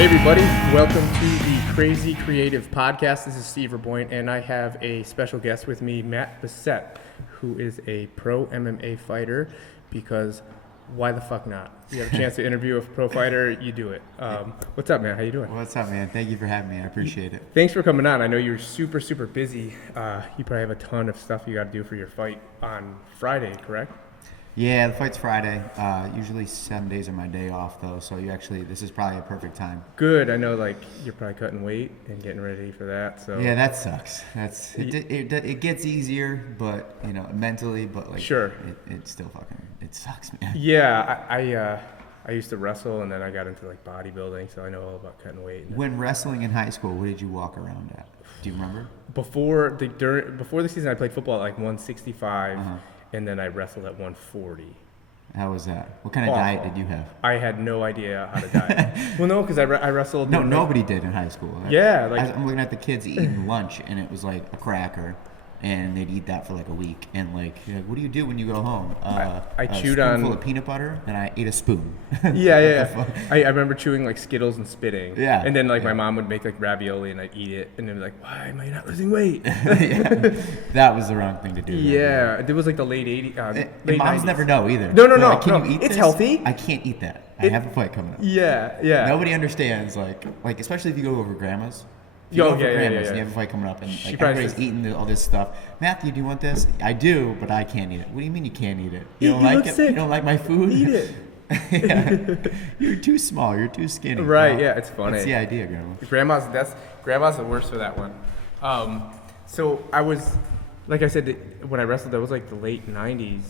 Hey everybody, welcome to the Crazy Creative Podcast. This is Steve Raboin, and I have a special guest with me, Matt Bessette, who is a pro MMA fighter, because why the fuck not? You have a chance to interview a pro fighter, you do it. What's up, man? How you doing? What's up, man? Thank you for having me. I appreciate it. Thanks for coming on. I know you're super, super busy. You probably have a ton of stuff you got to do for your fight on Friday, correct? Yeah, the fight's Friday. Usually 7 days are my day off, though, so this is probably a perfect time. Good. I know, you're probably cutting weight and getting ready for that. So yeah, that sucks. It gets easier, but mentally, but sure, it still fucking sucks, man. Yeah, I used to wrestle, and then I got into bodybuilding, so I know all about cutting weight. When wrestling in high school, what did you walk around at? Do you remember? Before the season, I played football at 165. And then I wrestled at 140. How was that? What kind of diet did you have? I had no idea how to diet. Well, no, because I wrestled. No, nobody did in high school. Yeah, I'm looking at the kids eating lunch, and it was like a cracker, and they'd eat that for like a week. And you're like, what do you do when you go home? I chewed a on spoonful of peanut butter, and I ate a spoon. Yeah. I remember chewing Skittles and spitting. Yeah. And then my mom would make ravioli, and I'd eat it, and then be like, why am I not losing weight? Yeah. That was the wrong thing to do. Yeah, it was the late 80s. Late moms 90s. never know either. No. Like, can you eat it's this? healthy. I can't eat that. I have a fight coming up. Yeah. Nobody understands, especially if you go over grandma's. Yeah. And you have a fight coming up, and everybody's eating all this stuff. Matthew, do you want this? I do, but I can't eat it. What do you mean you can't eat it? You don't like it? Sick. You don't like my food? Eat it. Yeah. You're too small. You're too skinny. Right? Well, yeah, it's funny. That's the idea, Grandma. Grandma's the worst for that one. So I was, like I said, when I wrestled, that was the late 90s.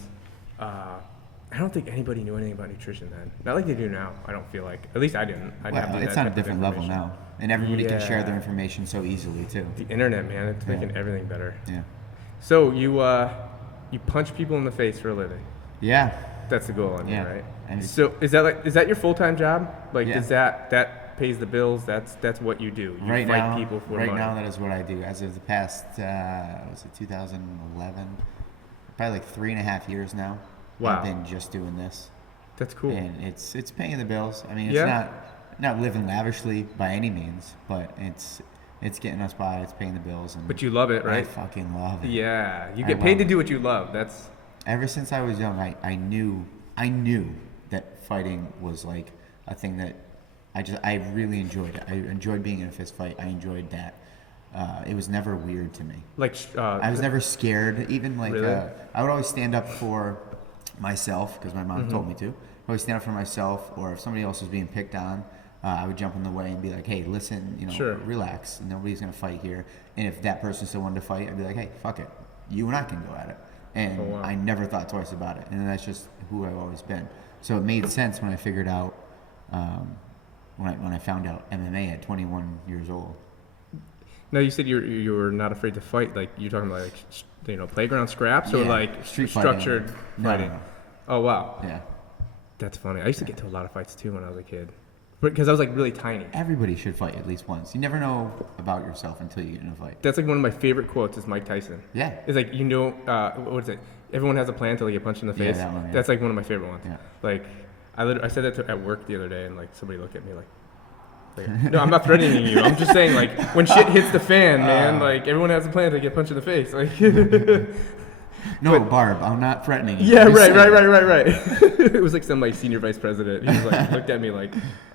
I don't think anybody knew anything about nutrition then. Not like they do now. I don't feel like. At least I didn't. It's on a different level now, and everybody can share their information so easily too. The internet, man, it's making everything better. Yeah. So you punch people in the face for a living. Yeah. That's the goal, right? And so is that your full-time job? Yeah. Does that pays the bills? That's what you do. You fight people for money. Right now, that is what I do. As of the past, was it 2011? Probably 3.5 years now. Wow. I've been just doing this. That's cool. And it's paying the bills. I mean, it's not living lavishly by any means, but it's getting us by. It's paying the bills. But you love it, right? I fucking love it. Yeah, you get paid to do what you love. That's. Ever since I was young, I knew that fighting was a thing that I really enjoyed it. I enjoyed being in a fist fight. I enjoyed that. It was never weird to me. I was never scared. Even really? I would always stand up for myself because my mom told me to. I always stand up for myself, or if somebody else was being picked on, I would jump in the way and be like, hey, listen, relax. Nobody's gonna fight here. And if that person still wanted to fight, I'd be like, hey, fuck it. You and I can go at it. And I never thought twice about it. And that's just who I've always been. So it made sense when I figured out, when I found out MMA at 21 years old. Now you said you were not afraid to fight. You're talking about playground scraps or street structured fighting. No. Oh wow. Yeah. That's funny. I used to get to a lot of fights too when I was a kid, because I was really tiny. Everybody should fight at least once. You never know about yourself until you get in a fight. That's one of my favorite quotes is Mike Tyson. Yeah. It's what is it? Everyone has a plan until they get punched in the face. Yeah, that one, yeah. That's one of my favorite ones. Yeah. I said that at work the other day, and somebody looked at me no, I'm not threatening you. I'm just saying when shit hits the fan, man, everyone has a plan until they get punched in the face. No, Barb, I'm not threatening you. Yeah, right. It was some senior vice president. He was looked at me are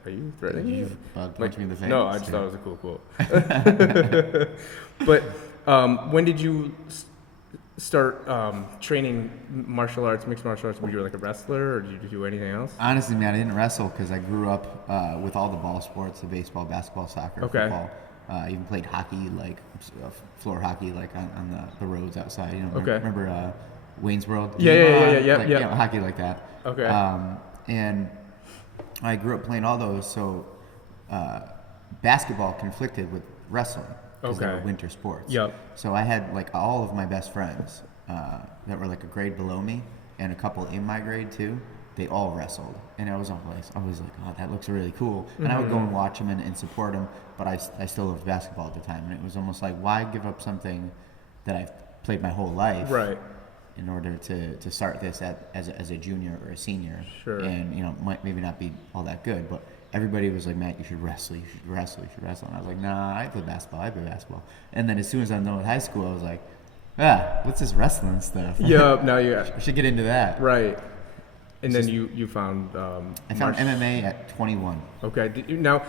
you threatening me? Punch me in the face. No, I just thought it was a cool quote. But when did you start training martial arts, mixed martial arts? Were you a wrestler, or did you do anything else? Honestly, man, I didn't wrestle because I grew up with all the ball sports, the baseball, basketball, soccer, football. I even played hockey, floor hockey, on the roads outside. Remember Wayne's World? Yeah. Hockey like that. Okay. And I grew up playing all those, so basketball conflicted with wrestling because they were winter sports. Yep. So I had all of my best friends that were a grade below me, and a couple in my grade too. They all wrestled, and I was always like, oh, that looks really cool. And I would go and watch them and support them, but I still loved basketball at the time, and it was almost why give up something that I've played my whole life, right, in order to start this as a junior or a senior, sure, and might maybe not be all that good, but everybody was like, Matt, you should wrestle. And I was like, nah, I play basketball. And then as soon as I'm done with high school, I was like, what's this wrestling stuff? Yeah, now I should get into that. Right. And then you found... I found MMA at 21. Okay. Now,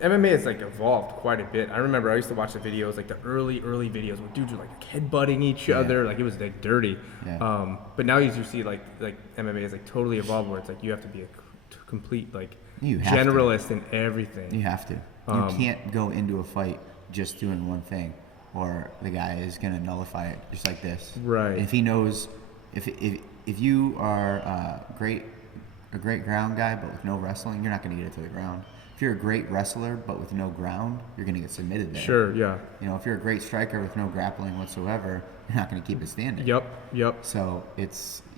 MMA has like evolved quite a bit. I remember I used to watch the videos, like the early videos where dudes were like headbutting each other. Like it was like dirty. Yeah. But now you see like MMA is like totally evolved where it's like you have to be a complete like generalist in everything. You have to. You can't go into a fight just doing one thing, or the guy is going to nullify it just like this. Right. And if he knows, if you are a great ground guy but with no wrestling, you're not going to get it to the ground. If you're a great wrestler but with no ground, you're going to get submitted there. Sure, yeah. You know, if you're a great striker with no grappling whatsoever, you're not going to keep it standing. Yep. So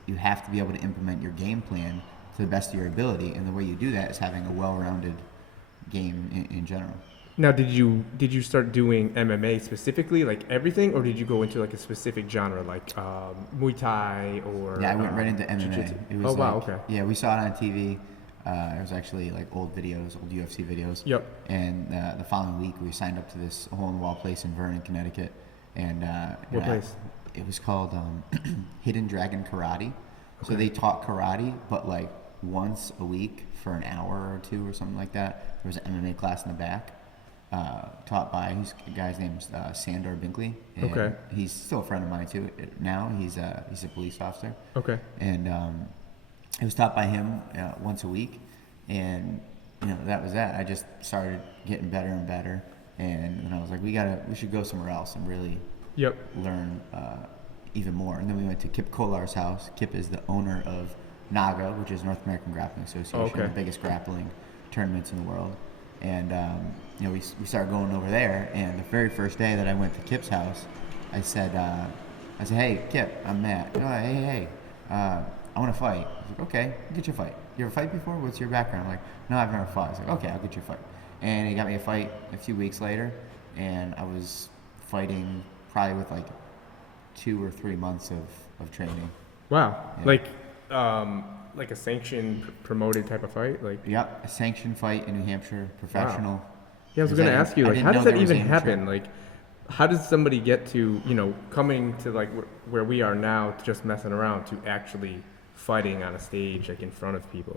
you have to be able to implement your game plan to the best of your ability, and the way you do that is having a well-rounded game in general. Now, did you start doing MMA specifically, like everything, or did you go into like a specific genre, like Muay Thai or? Yeah, I went right into MMA. Jiu-jitsu? It was wow, okay. Yeah, we saw it on TV. It was actually like old UFC videos. Yep. And the following week, we signed up to this hole-in-the-wall place in Vernon, Connecticut. And what place? It was called Hidden Dragon Karate. So they taught karate, but like once a week for an hour or two or something like that. There was an MMA class in the back. Taught by a guy's name's Sandor Binkley. And okay. He's still a friend of mine too. Now he's a police officer. Okay. And it was taught by him once a week, and that was that. I just started getting better and better, and then I was like, we should go somewhere else and really learn even more. And then we went to Kip Kolar's house. Kip is the owner of NAGA, which is North American Grappling Association, the biggest grappling tournaments in the world. And we started going over there. And the very first day that I went to Kip's house, I said, hey, Kip, I'm Matt. Hey, I want to fight. I was like, okay, I'll get you a fight. You ever fight before? What's your background? I'm like, no, I've never fought. I was like, okay, I'll get you a fight. And he got me a fight a few weeks later, and I was fighting probably with like 2 or 3 months of training. Wow. Yeah. Like a sanctioned, promoted type of fight? Yep, a sanctioned fight in New Hampshire, professional. Wow. Yeah, I was going to ask you, like, how does that even happen? Like, how does somebody get to, coming to like where we are now, just messing around, to actually fighting on a stage, like in front of people?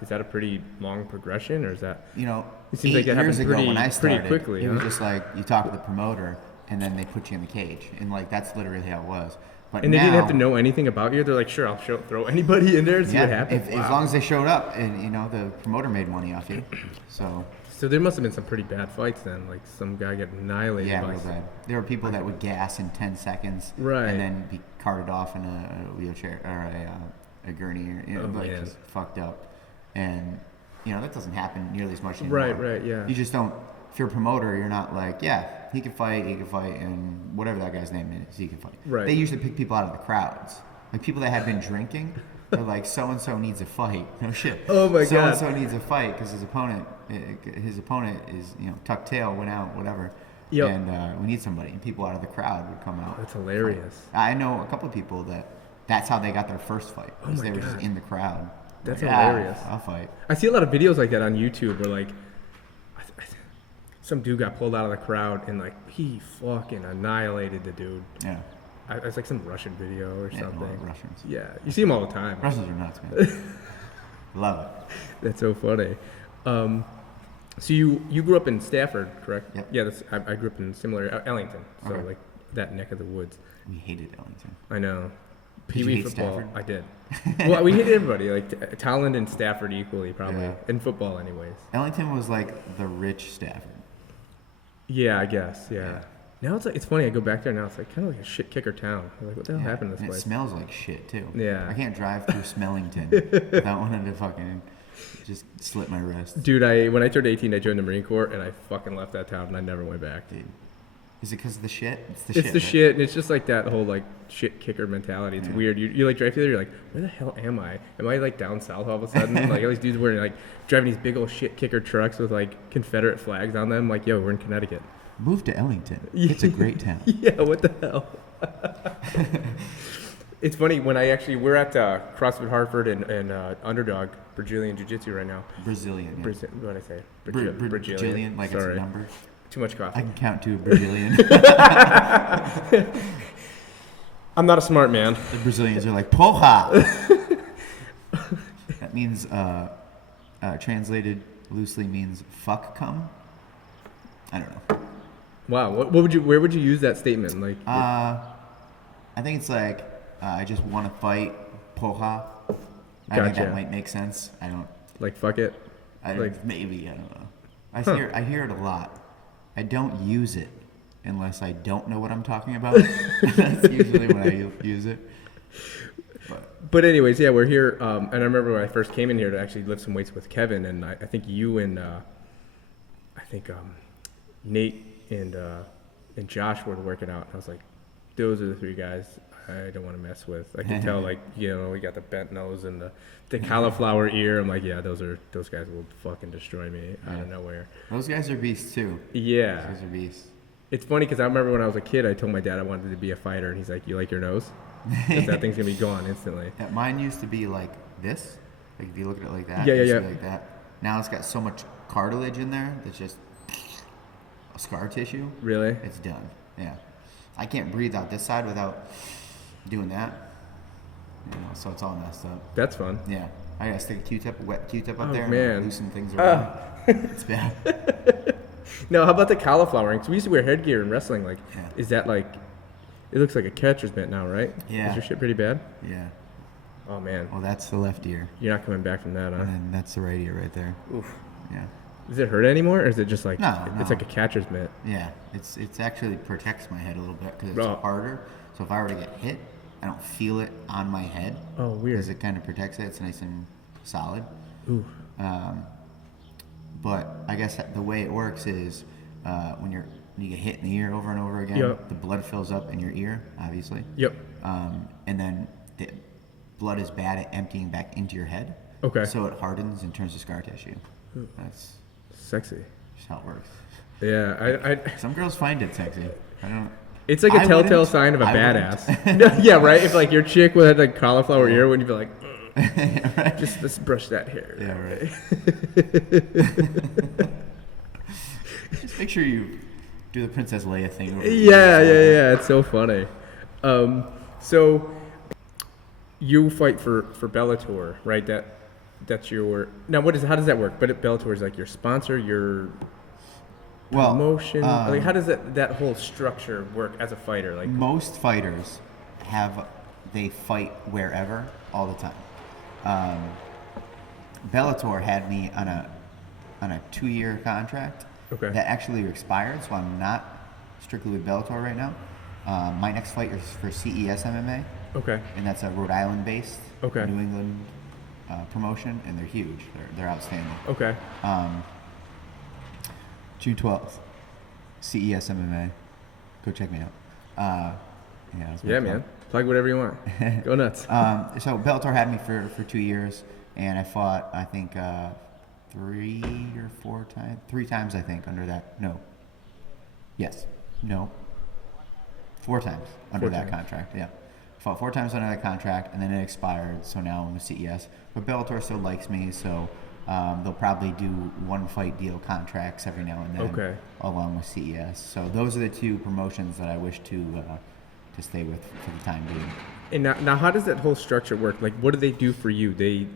Is that a pretty long progression, or is that? It seems like that happens pretty quickly. It was just like you talk to the promoter, and then they put you in the cage, and like that's literally how it was. But and they didn't have to know anything about you. They're like, sure, I'll throw anybody in there and see what happens. As long as they showed up, and the promoter made money off you. So there must have been some pretty bad fights then. Like some guy got annihilated. Yeah, real bad. There were people that would gas in 10 seconds, right, and then be carted off in a wheelchair or a gurney, or just fucked up. And that doesn't happen nearly as much anymore. Right, yeah. You just don't. If you're a promoter, you're not like, yeah, he can fight, and whatever that guy's name is, he can fight. Right. They usually pick people out of the crowds, like people that have been drinking. They're like, so and so needs a fight. No shit. Oh my god. So and so needs a fight because his opponent is tucked tail, went out, whatever. Yep. And we need somebody. And people out of the crowd would come out. That's hilarious. I know a couple of people that's how they got their first fight. Because they were just in the crowd. That's hilarious. I'll fight. I see a lot of videos like that on YouTube where like some dude got pulled out of the crowd and like he fucking annihilated the dude. Yeah. It's like some Russian video or something. Russians. Yeah, you see them all the time. Russians are nuts, man. Love it. That's so funny. So you grew up in Stafford, correct? Yep. Yeah, I grew up in similar Ellington, so like that neck of the woods. We hated Ellington. I know. Did Pee-wee you hate football. Stafford? I did. Well, we hated everybody, like Talland and Stafford equally, probably, in football, anyways. Ellington was like the rich Stafford. Yeah, I guess. Yeah. Now it's funny. I go back there now. It's like kind of like a shit kicker town. I'm like, what the hell happened to this place? It smells like shit too. Yeah. I can't drive through Smellington without wanting to fucking just slit my wrist. Dude, when I turned 18, I joined the Marine Corps, and I fucking left that town, and I never went back. Dude, is it because of the shit? It's the shit, and it's just like that whole like shit kicker mentality. It's weird. You like drive through there, you're like, where the hell am I? Am I like down south all of a sudden? Like all these dudes wearing like driving these big old shit kicker trucks with like Confederate flags on them. Like, yo, we're in Connecticut. Move to Ellington. It's a great town. Yeah, what the hell? It's funny when we're at CrossFit Hartford and Underdog Brazilian Jiu-Jitsu right now. Brazilian. Yeah. What did I say? Brazilian, like Sorry. it's a number. Too much coffee. I can count to a Brazilian. I'm not a smart man. The Brazilians are like, porra! That means, translated loosely means fuck cum. I don't know. Wow. Where would you use that statement? Like, I think it's like, I just want to fight, porra. I think that might make sense. I don't. Like, fuck it? Maybe, I don't know. I hear it a lot. I don't use it unless I don't know what I'm talking about. That's usually when I use it. But anyways, yeah, we're here. And I remember when I first came in here to actually lift some weights with Kevin, and I think you and Nate and Josh were working out. And I was like, those are the three guys I don't want to mess with. I can tell, like, we got the bent nose and the cauliflower ear. I'm like, yeah, those guys will fucking destroy me out of nowhere. Those guys are beasts too. Yeah. Those guys are beasts. It's funny because I remember when I was a kid, I told my dad I wanted to be a fighter, and he's like, you like your nose? Because that thing's going to be gone instantly. Yeah, mine used to be like this. Like if you look at it like that. Yeah. Like that. Now it's got so much cartilage in there that's just scar tissue. Really? It's done. Yeah. I can't breathe out this side without doing that. So it's all messed up. That's fun. Yeah. I gotta stick a wet Q-tip up there and loosen things around. It's bad. No, how about the cauliflower? Because we used to wear headgear in wrestling. Like, Is that like, it looks like a catcher's mitt now, right? Yeah. Is your shit pretty bad? Yeah. Oh, man. Well, that's the left ear. You're not coming back from that, huh? And then that's the right ear right there. Oof. Yeah. Does it hurt anymore, or is it just like, No. It's like a catcher's mitt? Yeah. It's actually protects my head a little bit because it's harder. So if I were to get hit, I don't feel it on my head. Oh, weird. Because it kind of protects it. It's nice and solid. Ooh. But I guess the way it works is when you get hit in the ear over and over again, the blood fills up in your ear, obviously. Yep. And then the blood is bad at emptying back into your head. Okay. So it hardens and turns to scar tissue. That's sexy. just how it works. Yeah, Some girls find it sexy. I don't. It's like a telltale sign of a badass. Yeah, right. If like your chick would have like cauliflower ear, wouldn't you be like, right. just let's brush that hair. Yeah, right. Just make sure you do the Princess Leia thing. Yeah. It's so funny. So you fight for Bellator, right? That's your. Now, how does that work? But Bellator is like your sponsor, your promotion. Like, how does that whole structure work as a fighter? Like, most fighters they fight wherever all the time. Bellator had me on a 2-year contract. Okay. That actually expired, so I'm not strictly with Bellator right now. My next fight is for CES MMA. Okay. And that's a Rhode Island-based New England promotion, and they're huge. They're outstanding. Okay. June 12th, CES MMA. Go check me out. Yeah, man. Plug whatever you want. Go nuts. So Bellator had me for 2 years, and I fought, I think, 3 times, I think, under that. No. Yes. No. 4 times under that contract, yeah. Fought 4 times under that contract, and then it expired, so now I'm with CES. But Bellator still likes me, so they'll probably do 1-fight deal contracts every now and then, along with CES. So those are the 2 promotions that I wish to stay with for the time being. And now, how does that whole structure work? Like, what do they do for you? They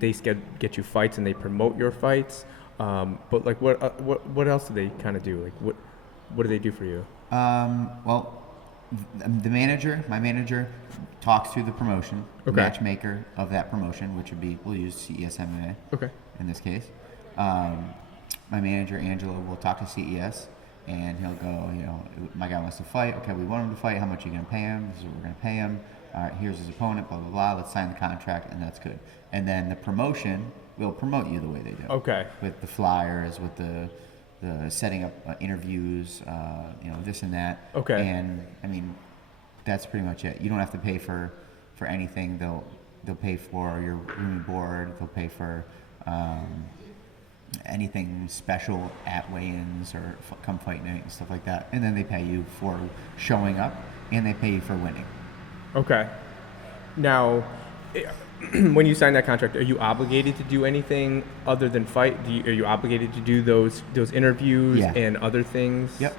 get you fights and they promote your fights. But like, what else do they kind of do? Like, what do they do for you? Well, my manager talks to the promotion, matchmaker of that promotion, which we'll use CES MMA. Okay. In this case, my manager Angelo will talk to CES. And he'll go, my guy wants to fight. Okay, we want him to fight. How much are you going to pay him? This is what we're going to pay him. All right, here's his opponent, blah, blah, blah. Let's sign the contract, and that's good. And then the promotion will promote you the way they do. Okay. With the flyers, with the setting up interviews, this and that. Okay. And, I mean, that's pretty much it. You don't have to pay for anything. They'll pay for your room and board. They'll pay for anything special at weigh-ins or come fight night and stuff like that, and then they pay you for showing up and they pay you for winning. Okay. Now, when you sign that contract, are you obligated to do anything other than fight? Are you obligated to do those interviews and other things? Yep.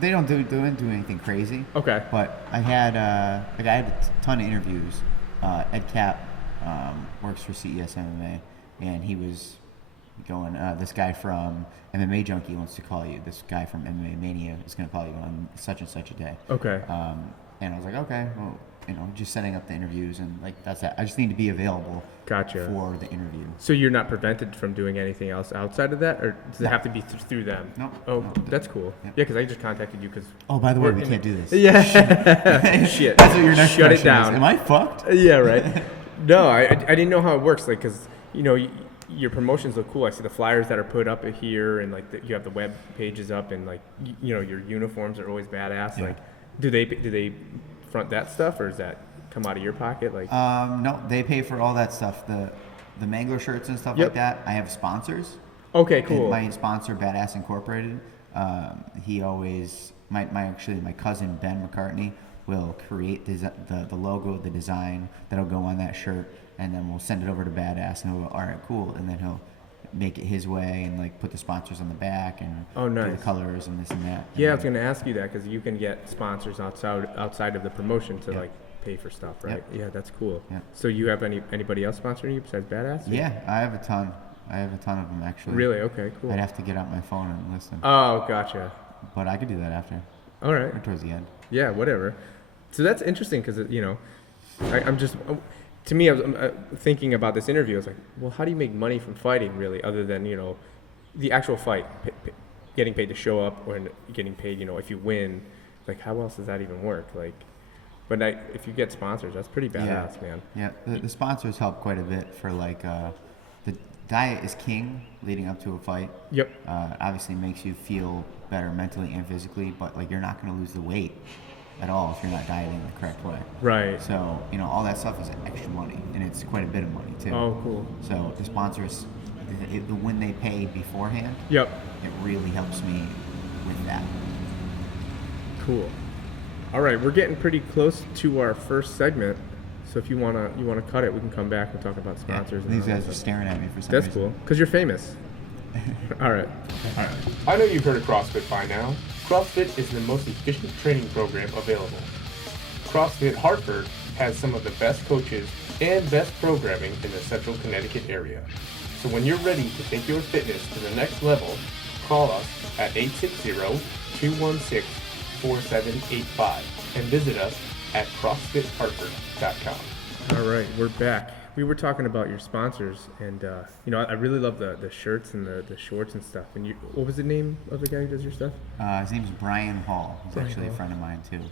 They don't do anything crazy. Okay. But I had a ton of interviews. Ed Cap works for CES MMA, and he was going, this guy from MMA Junkie wants to call you. This guy from MMA Mania is going to call you on such and such a day. Okay. And I was like, okay, well, just setting up the interviews, and like that's that. I just need to be available. Gotcha. For the interview. So you're not prevented from doing anything else outside of that, or does it have to be through them? No. Oh, no. That's cool. Yeah, because I just contacted you because. Oh, by the way, we can't do this. Yeah. Shit. That's what your next Shut it question down. is. Am I fucked? Yeah, right. No, I didn't know how it works, like, because your promotions look cool. I see the flyers that are put up here, and like you have the web pages up, and like your uniforms are always badass. Yeah. Like, do they front that stuff, or does that come out of your pocket? Like, no, they pay for all that stuff. The Mangler shirts and stuff like that. I have sponsors. Okay, cool. And my sponsor, Badass Incorporated, he always my cousin Ben McCartney will create the logo, the design that'll go on that shirt, and then we'll send it over to Badass, and he'll go, all right, cool, and then he'll make it his way and like put the sponsors on the back and nice. Do the colors and this and that. Yeah, I was going to ask you that because you can get sponsors outside of the promotion to like pay for stuff, right? Yeah, that's cool. Yeah. So you have anybody else sponsoring you besides Badass? Or? Yeah, I have a ton. I have a ton of them actually. Really? Okay, cool. I'd have to get out my phone and listen. Oh, gotcha. But I could do that after. All right. Or towards the end. Yeah, whatever. So that's interesting because I'm just. To me, I was thinking about this interview. I was like, well, how do you make money from fighting, really, other than, the actual fight, getting paid to show up or getting paid, if you win, like, how else does that even work? Like, but if you get sponsors, that's pretty badass, man. Yeah, the sponsors help quite a bit for, like, the diet is king leading up to a fight. Yep. Obviously makes you feel better mentally and physically, but, like, you're not going to lose the weight at all if you're not dieting the correct way. Right. So, all that stuff is extra money, and it's quite a bit of money, too. Oh, cool. So the sponsors, when they pay beforehand, yep, it really helps me with that. Cool. All right, we're getting pretty close to our first segment. So if you wanna cut it, we can come back and talk about sponsors. These guys are staring at me for some reason. That's cool, because you're famous. All right. I know you've heard of CrossFit by now. CrossFit is the most efficient training program available. CrossFit Hartford has some of the best coaches and best programming in the central Connecticut area. So when you're ready to take your fitness to the next level, call us at 860-216-4785 and visit us at CrossFitHartford.com. All right, we're back. We were talking about your sponsors, and I really love the shirts and the shorts and stuff. And what was the name of the guy who does your stuff? His name's Brian Hall. He's actually a friend of mine too.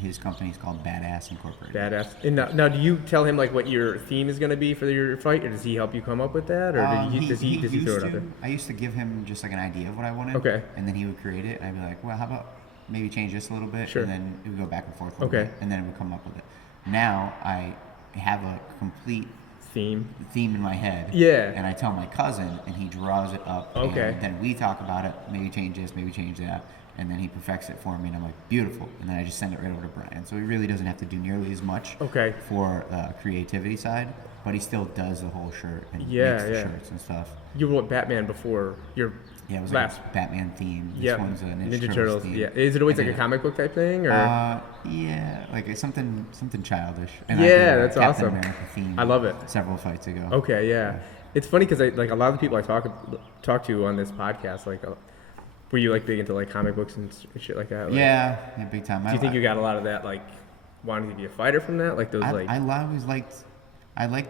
His company is called Badass Incorporated. Badass. And now, do you tell him like what your theme is going to be for your fight, or does he help you come up with that, or does he throw it out there? I used to give him just like an idea of what I wanted. Okay. And then he would create it, and I'd be like, well, how about maybe change this a little bit? Sure. And then it would go back and forth a little bit, and then it would come up with it. Now I have a complete theme in my head. Yeah. And I tell my cousin, and he draws it up. Okay. And then we talk about it. Maybe change this, maybe change that. And then he perfects it for me, and I'm like, beautiful. And then I just send it right over to Brian. So he really doesn't have to do nearly as much for the creativity side, but he still does the whole shirt and makes the shirts and stuff. You wrote Batman before your it was last like a Batman theme. This one's a Ninja Turtles theme. Yeah. Is it always like a comic book type thing, or? Yeah, like it's something childish. And that's Captain awesome. America theme I love it. Several fights ago. Okay, yeah. It's funny because like a lot of the people I talk to on this podcast, like, were you like big into like comic books and shit like that? Like, yeah, big time. Do you think you got a lot of that, like wanting to be a fighter from that, like those like? I always liked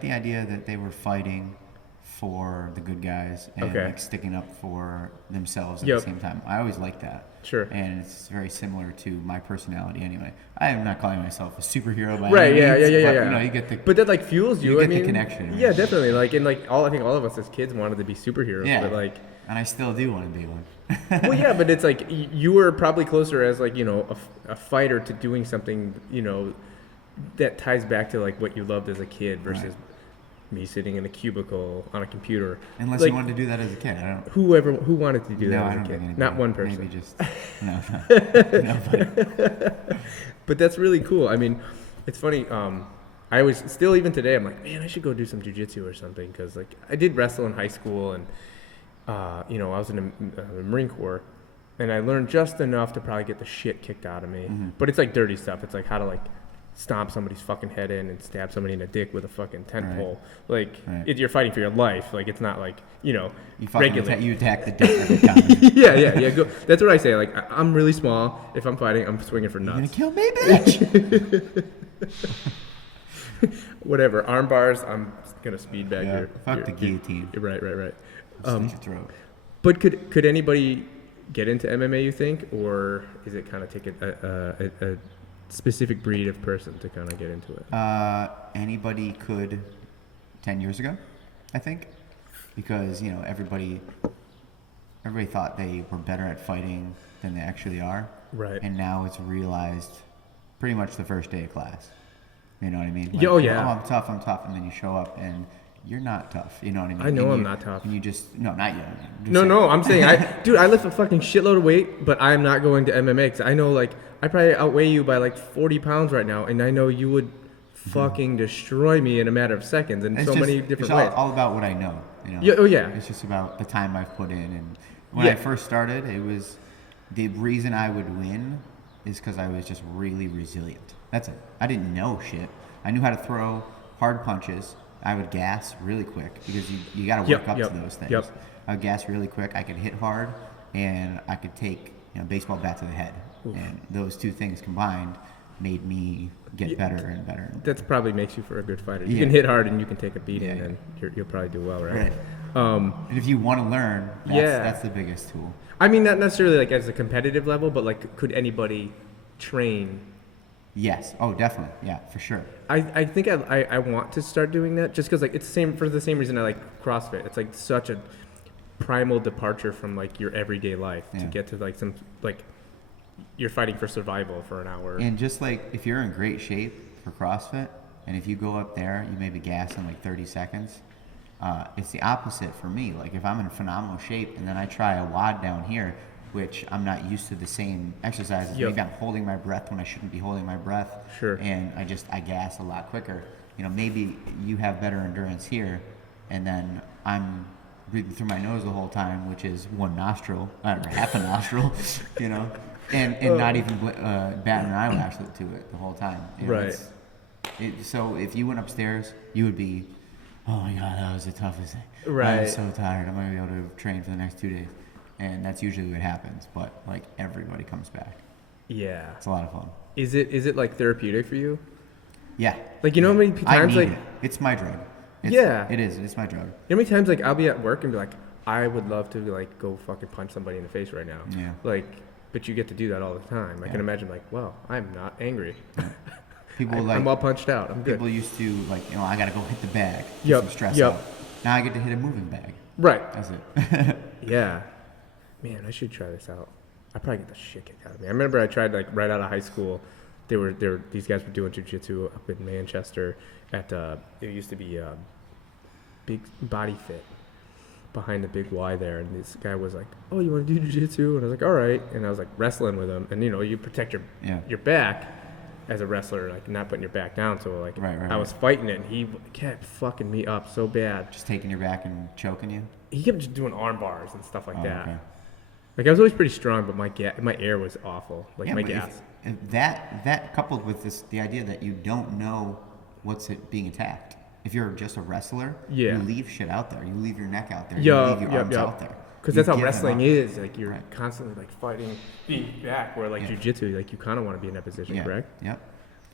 the idea that they were fighting for the good guys and like sticking up for themselves at the same time. I always liked that. Sure. And it's very similar to my personality anyway. I am not calling myself a superhero by any means, yeah. You get the. But that like fuels you. You get the connection. Right? Yeah, definitely. Like I think all of us as kids wanted to be superheroes. Yeah. But like. And I still do want to be one. Well, yeah, but it's like you were probably closer as like a fighter to doing something that ties back to like what you loved as a kid versus. Me sitting in a cubicle on a computer. Unless you wanted to do that as a kid, I don't. Who wanted to do that as a kid? Not one person. Maybe just no. But that's really cool. I mean, it's funny. I was still, even today, I'm like, man, I should go do some jiu-jitsu or something, because like I did wrestle in high school, and I was in the Marine Corps, and I learned just enough to probably get the shit kicked out of me. But it's like dirty stuff. It's like how to like stomp somebody's fucking head in and stab somebody in the dick with a fucking tent pole. Like you're fighting for your life. Like it's not like you regular. You attack the dick every time. yeah. Go. That's what I say. Like I'm really small. If I'm fighting, I'm swinging for nuts. You're gonna kill me, bitch. Whatever. Arm bars. I'm gonna speed back here. Fuck the guillotine. Right. Slit your throat. But could anybody get into MMA, you think, or is it kind of take a specific breed of person to kind of get into it? Anybody could 10 years ago, I think, because everybody thought they were better at fighting than they actually are. Right. And now it's realized pretty much the first day of class. You know what I mean? Like, oh yeah. I'm tough, and then you show up and you're not tough. You know what I mean? I know I'm not tough. And you just not you. No. I'm saying I lift a fucking shitload of weight, but I'm not going to MMA because I know like I probably outweigh you by like 40 pounds right now, and I know you would fucking destroy me in a matter of seconds in many different ways. It's all about what I know. Yeah. Oh yeah. It's just about the time I've put in, and when I first started, it was the reason I would win is because I was just really resilient. That's it. I didn't know shit. I knew how to throw hard punches. I would gas really quick because you got to work up to those things. Yep. I would gas really quick. I could hit hard, and I could take a baseball bat to the head. Oof. And those two things combined made me get better and better. That probably makes you for a good fighter. You can hit hard and you can take a beating, and you'll probably do well, right? And if you want to learn, that's the biggest tool. I mean, not necessarily like as a competitive level, but like, could anybody train? Yes. Oh, definitely. Yeah, for sure. I think I want to start doing that just because like it's for the same reason I like CrossFit. It's like such a primal departure from like your everyday life to get to like some like you're fighting for survival for an hour. And just like if you're in great shape for CrossFit, and if you go up there, you maybe gas in like 30 seconds. It's the opposite for me. Like if I'm in phenomenal shape and then I try a WOD down here, which I'm not used to the same exercises. Maybe I'm holding my breath when I shouldn't be holding my breath. Sure. And I gas a lot quicker. Maybe you have better endurance here, and then I'm breathing through my nose the whole time, which is one nostril, or half a nostril, and not even batting an eyelash to it the whole time. Right. So if you went upstairs, you would be, oh my God, that was the toughest thing. Right. I'm so tired. I'm going to be able to train for the next 2 days. And that's usually what happens, but like everybody comes back. Yeah, it's a lot of fun. Is it like therapeutic for you? Yeah. Like how many times it's my drug. It is. It's my drug. How many times like I'll be at work and be like, I would love to like go fucking punch somebody in the face right now. Yeah. Like, but you get to do that all the time. I can imagine like, well, I'm not angry. Yeah. People I'm all punched out. I'm good. People used to like, I gotta go hit the bag. Get some stress out. Now I get to hit a moving bag. Right. That's it. Yeah. Man, I should try this out. I probably get the shit kicked out of me. I remember I tried like right out of high school. These guys were doing jiu-jitsu up in Manchester at it used to be Big Body Fit behind the Big Y there, and this guy was like, "Oh, you want to do jiu-jitsu?" And I was like, "All right." And I was like wrestling with him, and you protect your back as a wrestler, like not putting your back down. So like I was fighting it, and he kept fucking me up so bad. Just taking your back and choking you. He kept just doing arm bars and stuff like that. Okay. Like I was always pretty strong, but my air was awful. Like my gas. That coupled with the idea that you don't know what's being attacked. If you're just a wrestler, you leave shit out there. You leave your neck out there. You leave your arms out there. Because that's how wrestling is. Like you're constantly like fighting back. Where like jiu-jitsu, like you kind of want to be in that position, correct? Yep.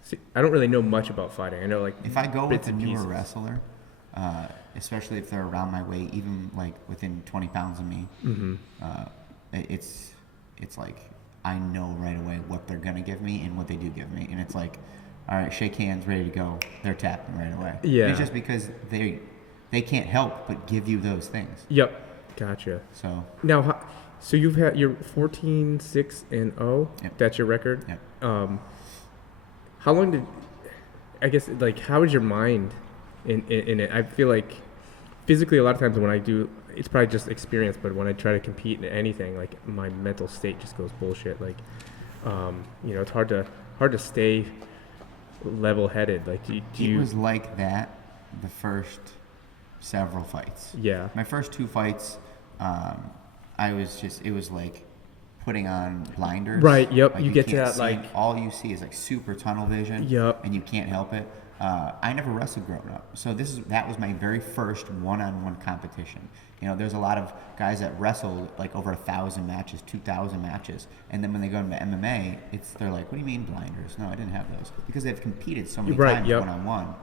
See, I don't really know much about fighting. I know like if I go with a newer wrestler, especially if they're around my weight, even like within 20 pounds of me, it's like I know right away what they're gonna give me and what they do give me, and it's like, all right, shake hands, ready to go. They're tapping right away. Yeah. It's just because they can't help but give you those things. Yep. Gotcha. So now, so you're 14-6-0. Yep. That's your record. Yep. How long how is your mind in it? I feel like physically a lot of times when I do, it's probably just experience, but when I try to compete in anything, like my mental state just goes bullshit. Like, it's hard to stay level-headed? Like, it was like that the first several fights. Yeah. My first 2 fights, it was like putting on blinders. Right. Yep. Like you get to that see, like all you see is like super tunnel vision. Yep. And you can't help it. I never wrestled growing up, so that was my very first one-on-one competition. There's a lot of guys that wrestled like over 1,000 matches, 2,000 matches, and then when they go into MMA, they're like, "What do you mean blinders?" No, I didn't have those because they've competed so many times one-on-one.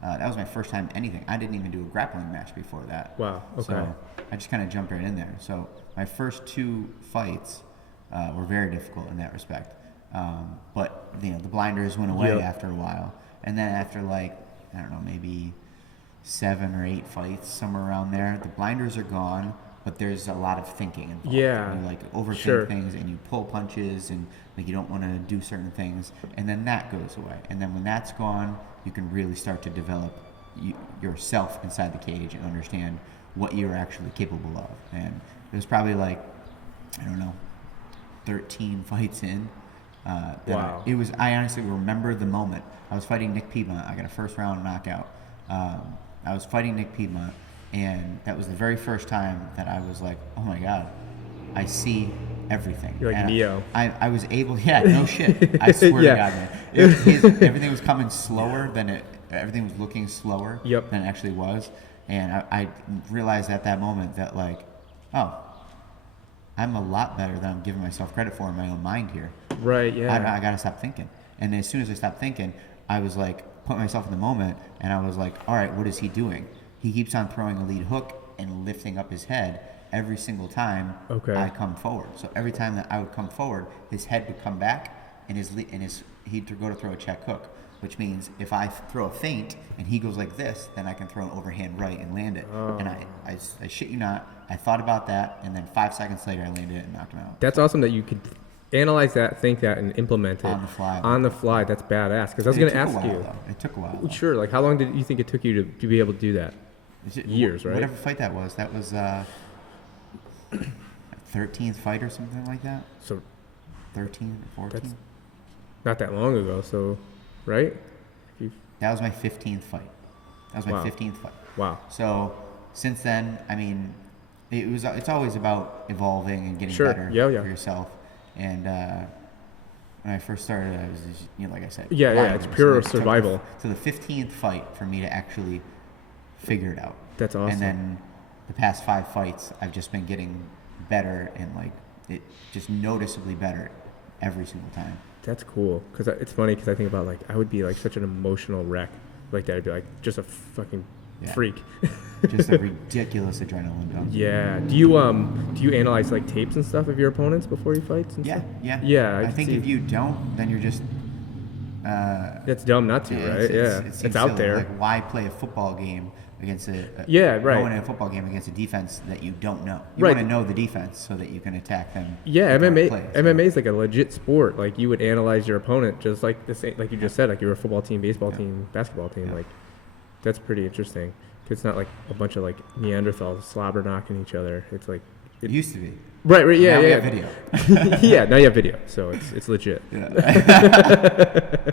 That was my first time anything. I didn't even do a grappling match before that. Wow. Okay. So I just kind of jumped right in there. So my first 2 fights were very difficult in that respect. But the blinders went away after a while. And then after like, I don't know, maybe 7 or 8 fights, somewhere around there, the blinders are gone, but there's a lot of thinking involved. Yeah. You like overthink things and you pull punches and like you don't want to do certain things. And then that goes away. And then when that's gone, you can really start to develop yourself inside the cage and understand what you're actually capable of. And there's probably like, I don't know, 13 fights in. Wow. I honestly remember the moment. I was fighting Nick Piedmont. I got a first round knockout. I was fighting Nick Piedmont, and that was the very first time that I was like, oh my God, I see everything. You're like and Neo. I was able, no shit. I swear to God, man. Everything was coming slower everything was looking slower than it actually was. And I realized at that moment that like, oh, I'm a lot better than I'm giving myself credit for in my own mind here. Right, yeah. I got to stop thinking. And as soon as I stopped thinking, I was like, put myself in the moment, and I was like, all right, what is he doing? He keeps on throwing a lead hook and lifting up his head every single time I come forward. So every time that I would come forward, his head would come back, and he'd go to throw a check hook, which means if I throw a feint and he goes like this, then I can throw an overhand right and land it. Oh. And I shit you not, I thought about that, and then 5 seconds later, I landed it and knocked him out. That's awesome that you could analyze that, think that, and implement it on the fly. That's badass. Because I was going to ask you. It took a while. Though. Sure. Like, how long did you think it took you to be able to do that? Years, right? Whatever fight that was 13th fight or something like that. So 13 or 14. That's not that long ago. So, right? That was my 15th fight. That was my 15th fight. Wow. So since then, I mean, it's always about evolving and getting better for yourself. And when I first started, I was just, like I said. Yeah, it's pure survival. So the 15th fight for me to actually figure it out. That's awesome. And then the past 5 fights, I've just been getting better and like it just noticeably better every single time. That's cool. Because it's funny because I think about like I would be like such an emotional wreck like that. I'd be like just a fucking freak. Just a ridiculous adrenaline dump. Yeah. Do you analyze like tapes and stuff of your opponents before you fight? Yeah. I think if you don't, then you're just. It's dumb not to, right? It's out there. Like, why play a football game against a football game against a defense that you don't know? You want to know the defense so that you can attack them. Yeah, MMA is like a legit sport. Like you would analyze your opponent just like the same, like you just said, like you were a football team, baseball team, basketball team. Like that's pretty interesting. It's not like a bunch of like Neanderthals slobber knocking each other. It's like it used to be. Right. Yeah. Now we have video. Yeah. Now you have video, so it's legit. Yeah.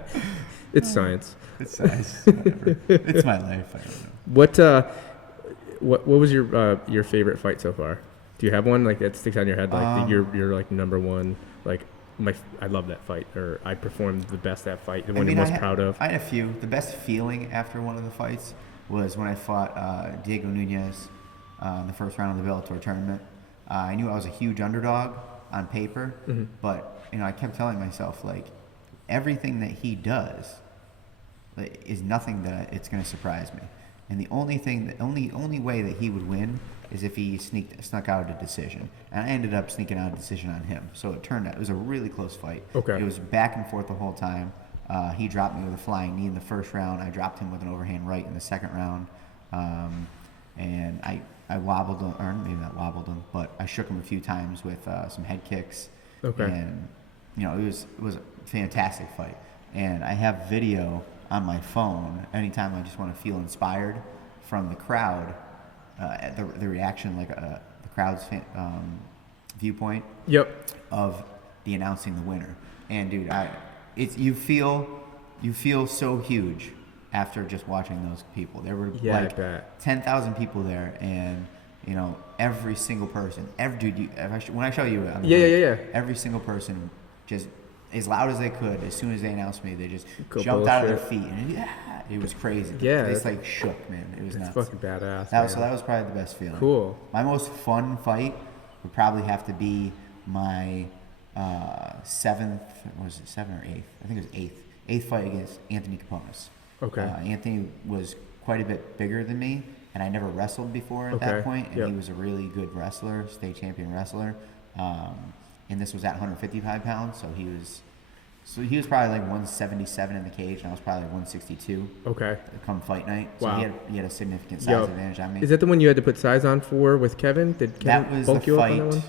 It's science. It's science. Whatever. It's my life. I don't know. What was your favorite fight so far? Do you have one like that sticks out in your head? Like you're like number one. Like I love that fight, or I performed the best that fight. The one you're most proud of. I had a few. The best feeling after one of the fights was when I fought Diego Nunez in the first round of the Bellator tournament. I knew I was a huge underdog on paper, but I kept telling myself like everything that he does is nothing that it's going to surprise me. And the only way that he would win is if he snuck out a decision. And I ended up sneaking out a decision on him. So it turned out it was a really close fight. Okay. It was back and forth the whole time. He dropped me with a flying knee in the first round. I dropped him with an overhand right in the second round. And I wobbled him, or maybe not wobbled him, but I shook him a few times with some head kicks. Okay. And it was a fantastic fight. And I have video on my phone anytime I just want to feel inspired from the crowd, the reaction, like the crowd's viewpoint. Yep. Of the announcing the winner. And dude, you feel you feel so huge after just watching those people. There were like 10,000 people there, and you know, every single person, when I show you it, every single person just as loud as they could. As soon as they announced me, they just jumped out of their feet, and it was crazy. Yeah, it's like shook, man. It was nuts. Fucking badass. So that was probably the best feeling. Cool. My most fun fight would probably have to be my seventh or eighth? I think it was eighth fight against Anthony Caponis. Okay. Anthony was quite a bit bigger than me, and I never wrestled before at that point, and he was a really good wrestler, state champion wrestler. And this was at 155 pounds, so he was probably like 177 in the cage, and I was probably like 162. Okay. Come fight night, so wow. he had a significant size advantage on me. Is that the one you had to put size on for with Kevin? Did Kevin bulk you up on that one?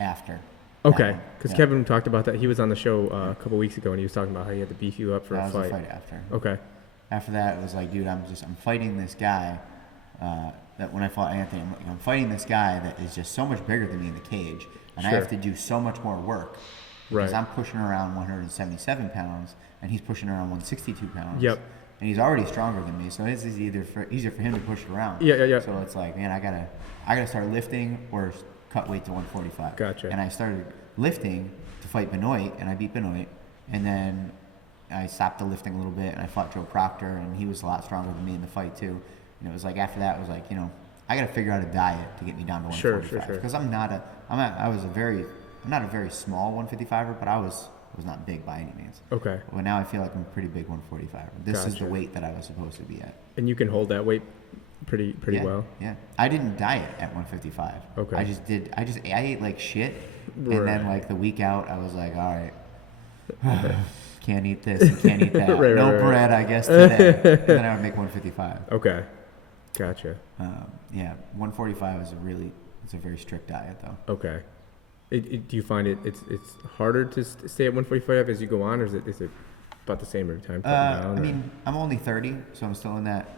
After. Okay, because Kevin talked about that. He was on the show a couple weeks ago, and he was talking about how he had to beef you up for a fight. That was the fight after. Okay. After that, it was like, dude, I'm fighting this guy. That when I fought Anthony, I'm fighting this guy that is just so much bigger than me in the cage, and I have to do so much more work because I'm pushing around 177 pounds, and he's pushing around 162 pounds. Yep. And he's already stronger than me, so it's easier for him to push it around. Yeah. So it's like, man, I gotta start lifting or cut weight to 145. Gotcha. And I started lifting to fight Benoit, and I beat Benoit, and then I stopped the lifting a little bit, and I fought Joe Proctor, and he was a lot stronger than me in the fight too. And it was like after that, it was like, you know, I got to figure out a diet to get me down to 145. Sure. Because I'm not a very small 155er, but I was not big by any means. Okay. Well, now I feel like I'm a pretty big 145er. This is the weight that I was supposed to be at. And you can hold that weight pretty well. Yeah. I didn't diet at 155. Okay. I ate like shit, and then like the week out, I was like, all right. Can't eat this and can't eat that. No bread, I guess, today. And then I would make 155. Okay. Gotcha. 145 is it's a very strict diet, though. Okay. Do you find it's harder to stay at 145 as you go on, or is it about the same every time? I mean, I'm only 30, so I'm still in that,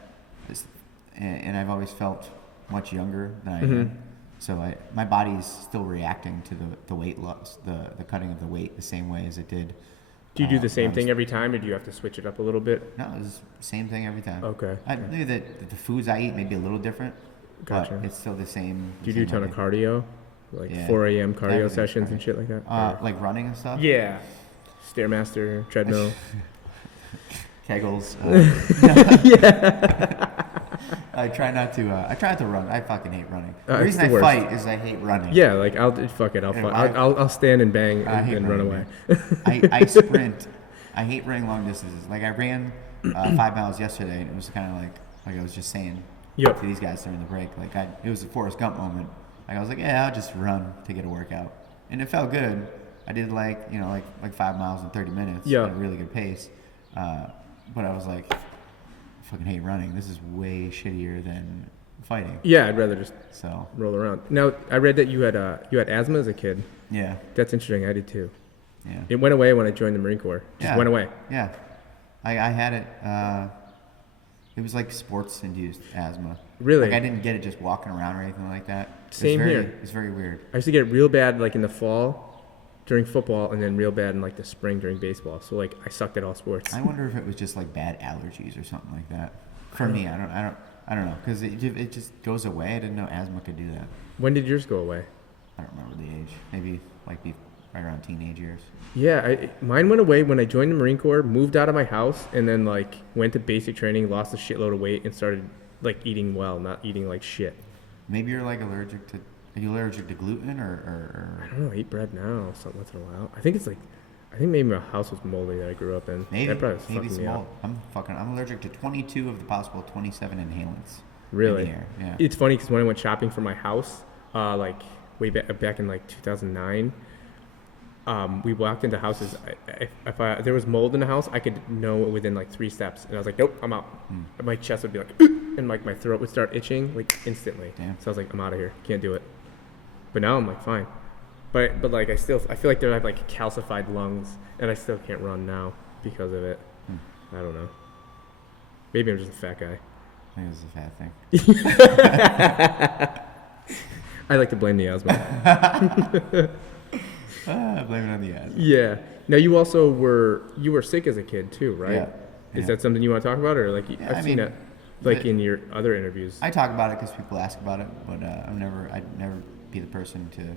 and I've always felt much younger than I am. So my body's still reacting to the weight loss, the cutting of the weight the same way as it did. Do you do the same thing every time, or do you have to switch it up a little bit? No, it's the same thing every time. Okay. I knew that the foods I eat may be a little different, gotcha. But it's still the same. Do you do a ton of cardio? Like 4 a.m. cardio sessions and shit like that? Like running and stuff? Yeah. Stairmaster, treadmill. Kegels. Yeah. I try not to run. I fucking hate running. The reason I fight is I hate running. Yeah, like I'll stand and bang and run away. I sprint. I hate running long distances. Like I ran 5 miles yesterday, and it was kind of like I was just saying to these guys during the break. Like it was a Forrest Gump moment. Like I was like, yeah, I'll just run to get a workout, and it felt good. I did like 5 miles in 30 minutes at a really good pace. But I was like, I fucking hate running. This is way shittier than fighting. Yeah, I'd rather just roll around. Now, I read that you had asthma as a kid. Yeah. That's interesting. I did too. Yeah. It went away when I joined the Marine Corps. Just went away. Yeah. I had it. It was like sports-induced asthma. Really? Like I didn't get it just walking around or anything like that. Same here. It's very weird. I used to get real bad like in the fall during football, and then real bad in like the spring during baseball. So like I sucked at all sports. I wonder if it was just like bad allergies or something like that. For me, I don't know, because it just goes away. I didn't know asthma could do that. When did yours go away? I don't remember the age. Maybe like right around teenage years. Yeah, mine went away when I joined the Marine Corps, moved out of my house, and then like went to basic training, lost a shitload of weight, and started like eating well, not eating like shit. Maybe you're like allergic to. Are you allergic to gluten or? I don't know. I eat bread now, something once in a while. I think maybe my house was moldy that I grew up in. Maybe. That probably was maybe fucking me up. I'm allergic to 22 of the possible 27 inhalants. Really? In the air. Yeah. It's funny because when I went shopping for my house, like way back in like 2009, we walked into houses. If there was mold in the house, I could know it within like 3 steps, and I was like, nope, I'm out. My chest would be like, and like my throat would start itching like instantly. Damn. So I was like, I'm out of here. Can't do it. But now I'm like fine. But like I feel like I have like calcified lungs, and I still can't run now because of it. I don't know. Maybe I'm just a fat guy. I think it's a fat thing. I like to blame the asthma. Blame it on the asthma. Yeah. Now you also were sick as a kid too, right? Yeah. Is that something you want to talk about, or like I've seen it like in your other interviews? I talk about it because people ask about it, but I'd never be the person to,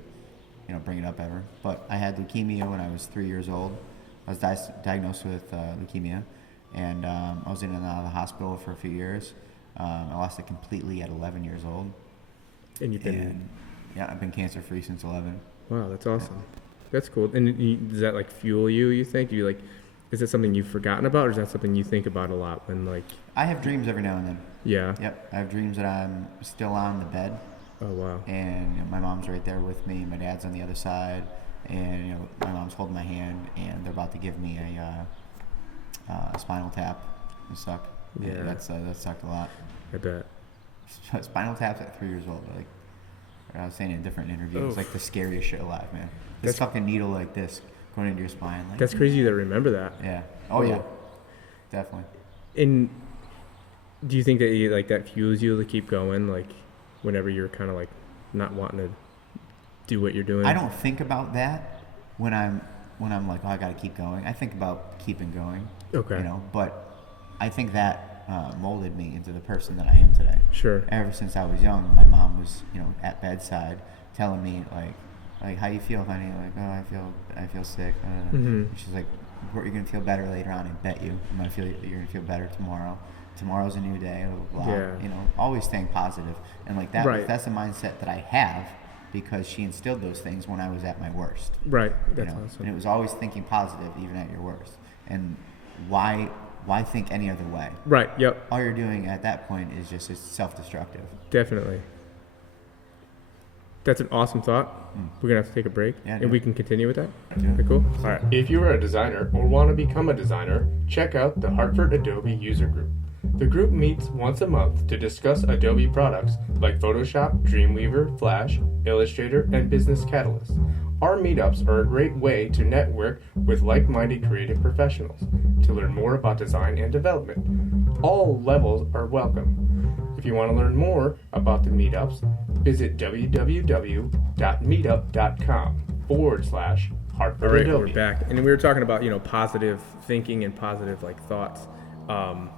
bring it up ever. But I had leukemia when I was 3 years old. I was diagnosed with leukemia, and I was in and out of the hospital for a few years. I lost it completely at 11 years old. And you've been... Yeah, I've been cancer-free since 11. Wow, that's awesome. Yeah. That's cool. And does that like fuel you, you think? Is it something you've forgotten about, or is that something you think about a lot when like... I have dreams every now and then. Yeah. Yep. I have dreams that I'm still on the bed. Oh, wow. And my mom's right there with me. My dad's on the other side. And, my mom's holding my hand, and they're about to give me a spinal tap. It sucked. Yeah. That sucked a lot. I bet. Spinal taps at 3 years old. Like I was saying in different interviews, like the scariest shit alive, man. This fucking needle like this going into your spine. Like, that's crazy to remember that. Yeah. Oh, yeah. Definitely. And do you think that that fuels you to keep going, like whenever you're kind of like not wanting to do what you're doing? I don't think about that when I'm like, oh, I got to keep going. I think about keeping going. Okay. But I think that molded me into the person that I am today. Sure. Ever since I was young, my mom was, at bedside telling me like how you feel, honey? Like, oh, I feel sick. Mm-hmm. She's like, you're gonna feel better later on. I bet you. You're gonna feel better tomorrow. Tomorrow's a new day. Blah, blah. Yeah. Always staying positive. And like that, right. That's the mindset that I have because she instilled those things when I was at my worst. Right. That's awesome. And it was always thinking positive even at your worst. And why think any other way? Right. Yep. All you're doing at that point is just self-destructive. Definitely. That's an awesome thought. We're going to have to take a break, and we can continue with that. Yeah. Okay, cool. All right. If you are a designer or want to become a designer, check out the Hartford Adobe User Group. The group meets once a month to discuss Adobe products like Photoshop, Dreamweaver, Flash, Illustrator, and Business Catalyst. Our meetups are a great way to network with like-minded creative professionals to learn more about design and development. All levels are welcome. If you want to learn more about the meetups, visit www.meetup.com/Hartford Adobe. All right, we're back. And we were talking about, positive thinking and positive thoughts, and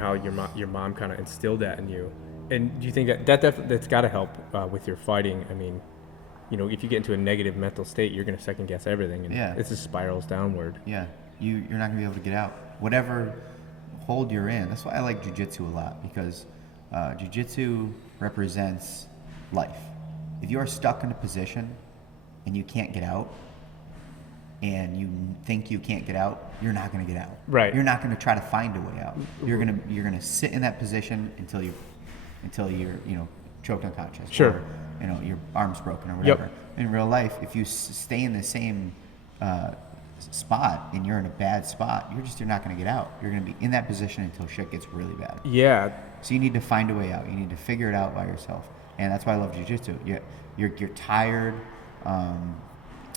how your mom kind of instilled that in you. And do you think that's got to help with your fighting? I mean, if you get into a negative mental state, you're going to second guess everything, and it just spirals downward. Yeah, you're not going to be able to get out. Whatever hold you're in. That's why I like jiu-jitsu a lot, because jiu-jitsu represents life. If you are stuck in a position and you can't get out, and you think you can't get out, you're not going to get out. Right. You're not going to try to find a way out. You're going to sit in that position until you're choked unconscious. Sure. Or, your arm's broken or whatever. Yep. In real life, if you stay in the same spot and you're in a bad spot, you're not going to get out. You're going to be in that position until shit gets really bad. Yeah. So you need to find a way out. You need to figure it out by yourself. And that's why I love jiu-jitsu. You're tired.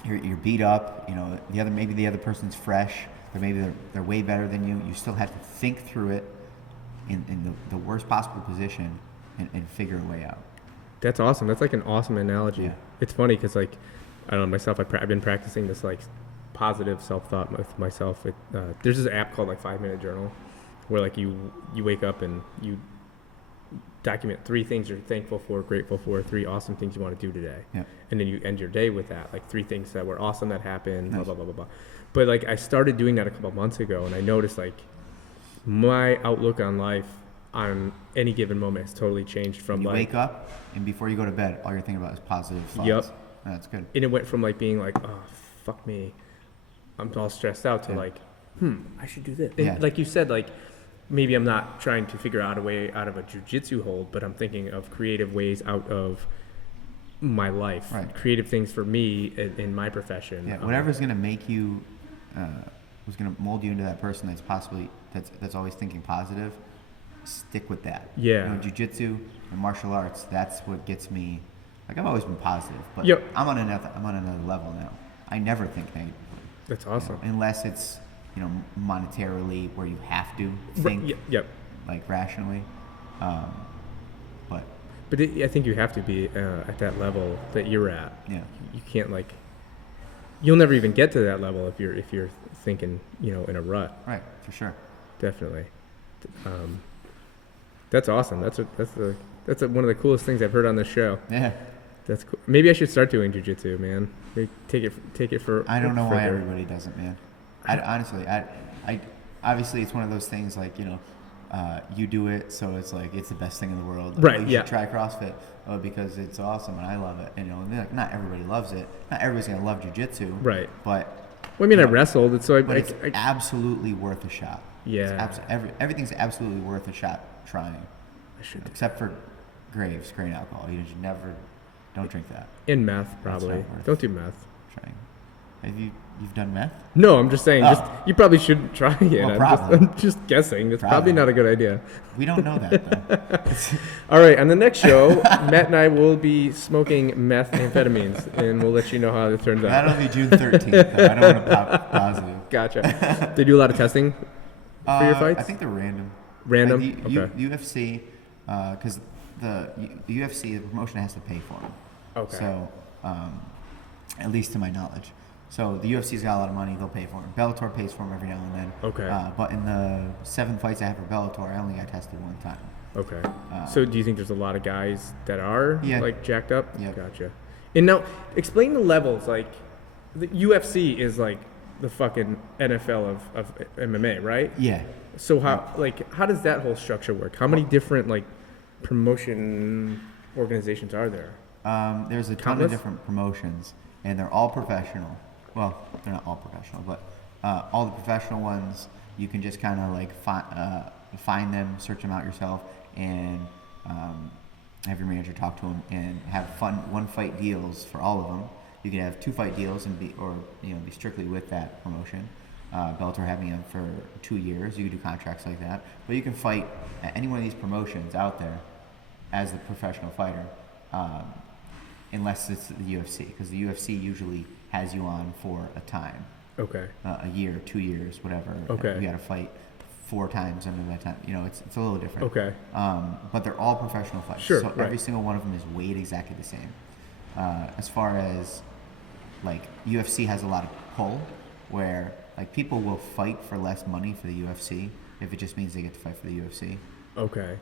You're beat up. Maybe the other person's fresh. Or maybe they're way better than you. You still have to think through it in the worst possible position and figure a way out. That's awesome. That's like an awesome analogy. Yeah. It's funny because I don't know, myself, I've been practicing this positive self-thought with myself. There's this app called 5 Minute Journal where you wake up and you document 3 things you're thankful for, grateful for, 3 awesome things you want to do today. Yeah. And then you end your day with that, 3 things that were awesome that happened, nice. blah, blah, blah, blah, blah. But I started doing that a couple months ago, and I noticed my outlook on life on any given moment has totally changed from you wake up and before you go to bed, all you're thinking about is positive thoughts. Yep. That's good. And it went from being oh, fuck me, I'm all stressed out to I should do this. And like you said, maybe I'm not trying to figure out a way out of a jiu-jitsu hold, but I'm thinking of creative ways out of my life, right. Creative things for me in my profession. Yeah, whatever's going to make you, who's going to mold you into that person that's always thinking positive, stick with that. Yeah. Jiu-jitsu and martial arts, that's what gets me. I've always been positive, but yep. I'm on another level now. I never think negatively. That's awesome. Unless it's monetarily where you have to think. Yep. Rationally. But I think you have to be at that level that you're at. Yeah. You can't you'll never even get to that level if you're thinking in a rut. Right, for sure. definitely. That's awesome. That's one of the coolest things I've heard on this show. Yeah. That's cool. Maybe I should start doing jiu-jitsu, man. Maybe take it for. I don't know further. why everybody doesn't, man. Honestly, obviously it's one of those things like, you know, you do it, so it's like it's the best thing in the world. Like, right. You yeah. should try CrossFit because it's awesome and I love it. And, you know, and like, not everybody loves it. Not everybody's gonna love jiu-jitsu. Right. But. Well, I mean, I wrestled, so it's absolutely worth a shot. Yeah. Everything's absolutely worth a shot trying. Except for Graves, grain alcohol. You should never. Don't drink that. In meth, probably. Don't do meth. Trying. Have you've done meth? No, I'm just saying. You probably shouldn't try it. Well, I'm just guessing. It's probably not a good idea. We don't know that though. All right. On the next show, Matt and I will be smoking methamphetamines, and we'll let you know how it turns out. That'll be June 13th. Though. I don't want to pop positive. Gotcha. They do a lot of testing for your fights. I think they're random. Random. Okay. UFC, because the UFC, the promotion has to pay for them. Okay. So, at least to my knowledge. So the UFC's got a lot of money; they'll pay for them. Bellator pays for them every now and then. Okay. But in the 7 fights I have for Bellator, I only got tested 1 time. Okay. So do you think there's a lot of guys that are like jacked up? Yeah. Gotcha. And now, explain the levels. Like, the UFC is like the fucking NFL of MMA, right? Yeah. So how does that whole structure work? How many different like promotion organizations are there? There's a ton of different promotions, and they're all professional. Well, they're not all professional, but all the professional ones, you can just kind of like find them, search them out yourself, and have your manager talk to them and have fun 1-fight deals for all of them. You can have 2-fight deals and be strictly with that promotion. Bellator had me on for 2 years. You can do contracts like that, but you can fight at any one of these promotions out there as the professional fighter, unless it's the UFC, because the UFC usually has you on for a time. Okay. A year, 2 years, whatever. Okay. You got to fight 4 times under that time. You know, it's a little different. Okay. But they're all professional fights. Sure. So every single one of them is weighed exactly the same. As far as like UFC has a lot of pull, where like people will fight for less money for the UFC if it just means they get to fight for the UFC. Okay.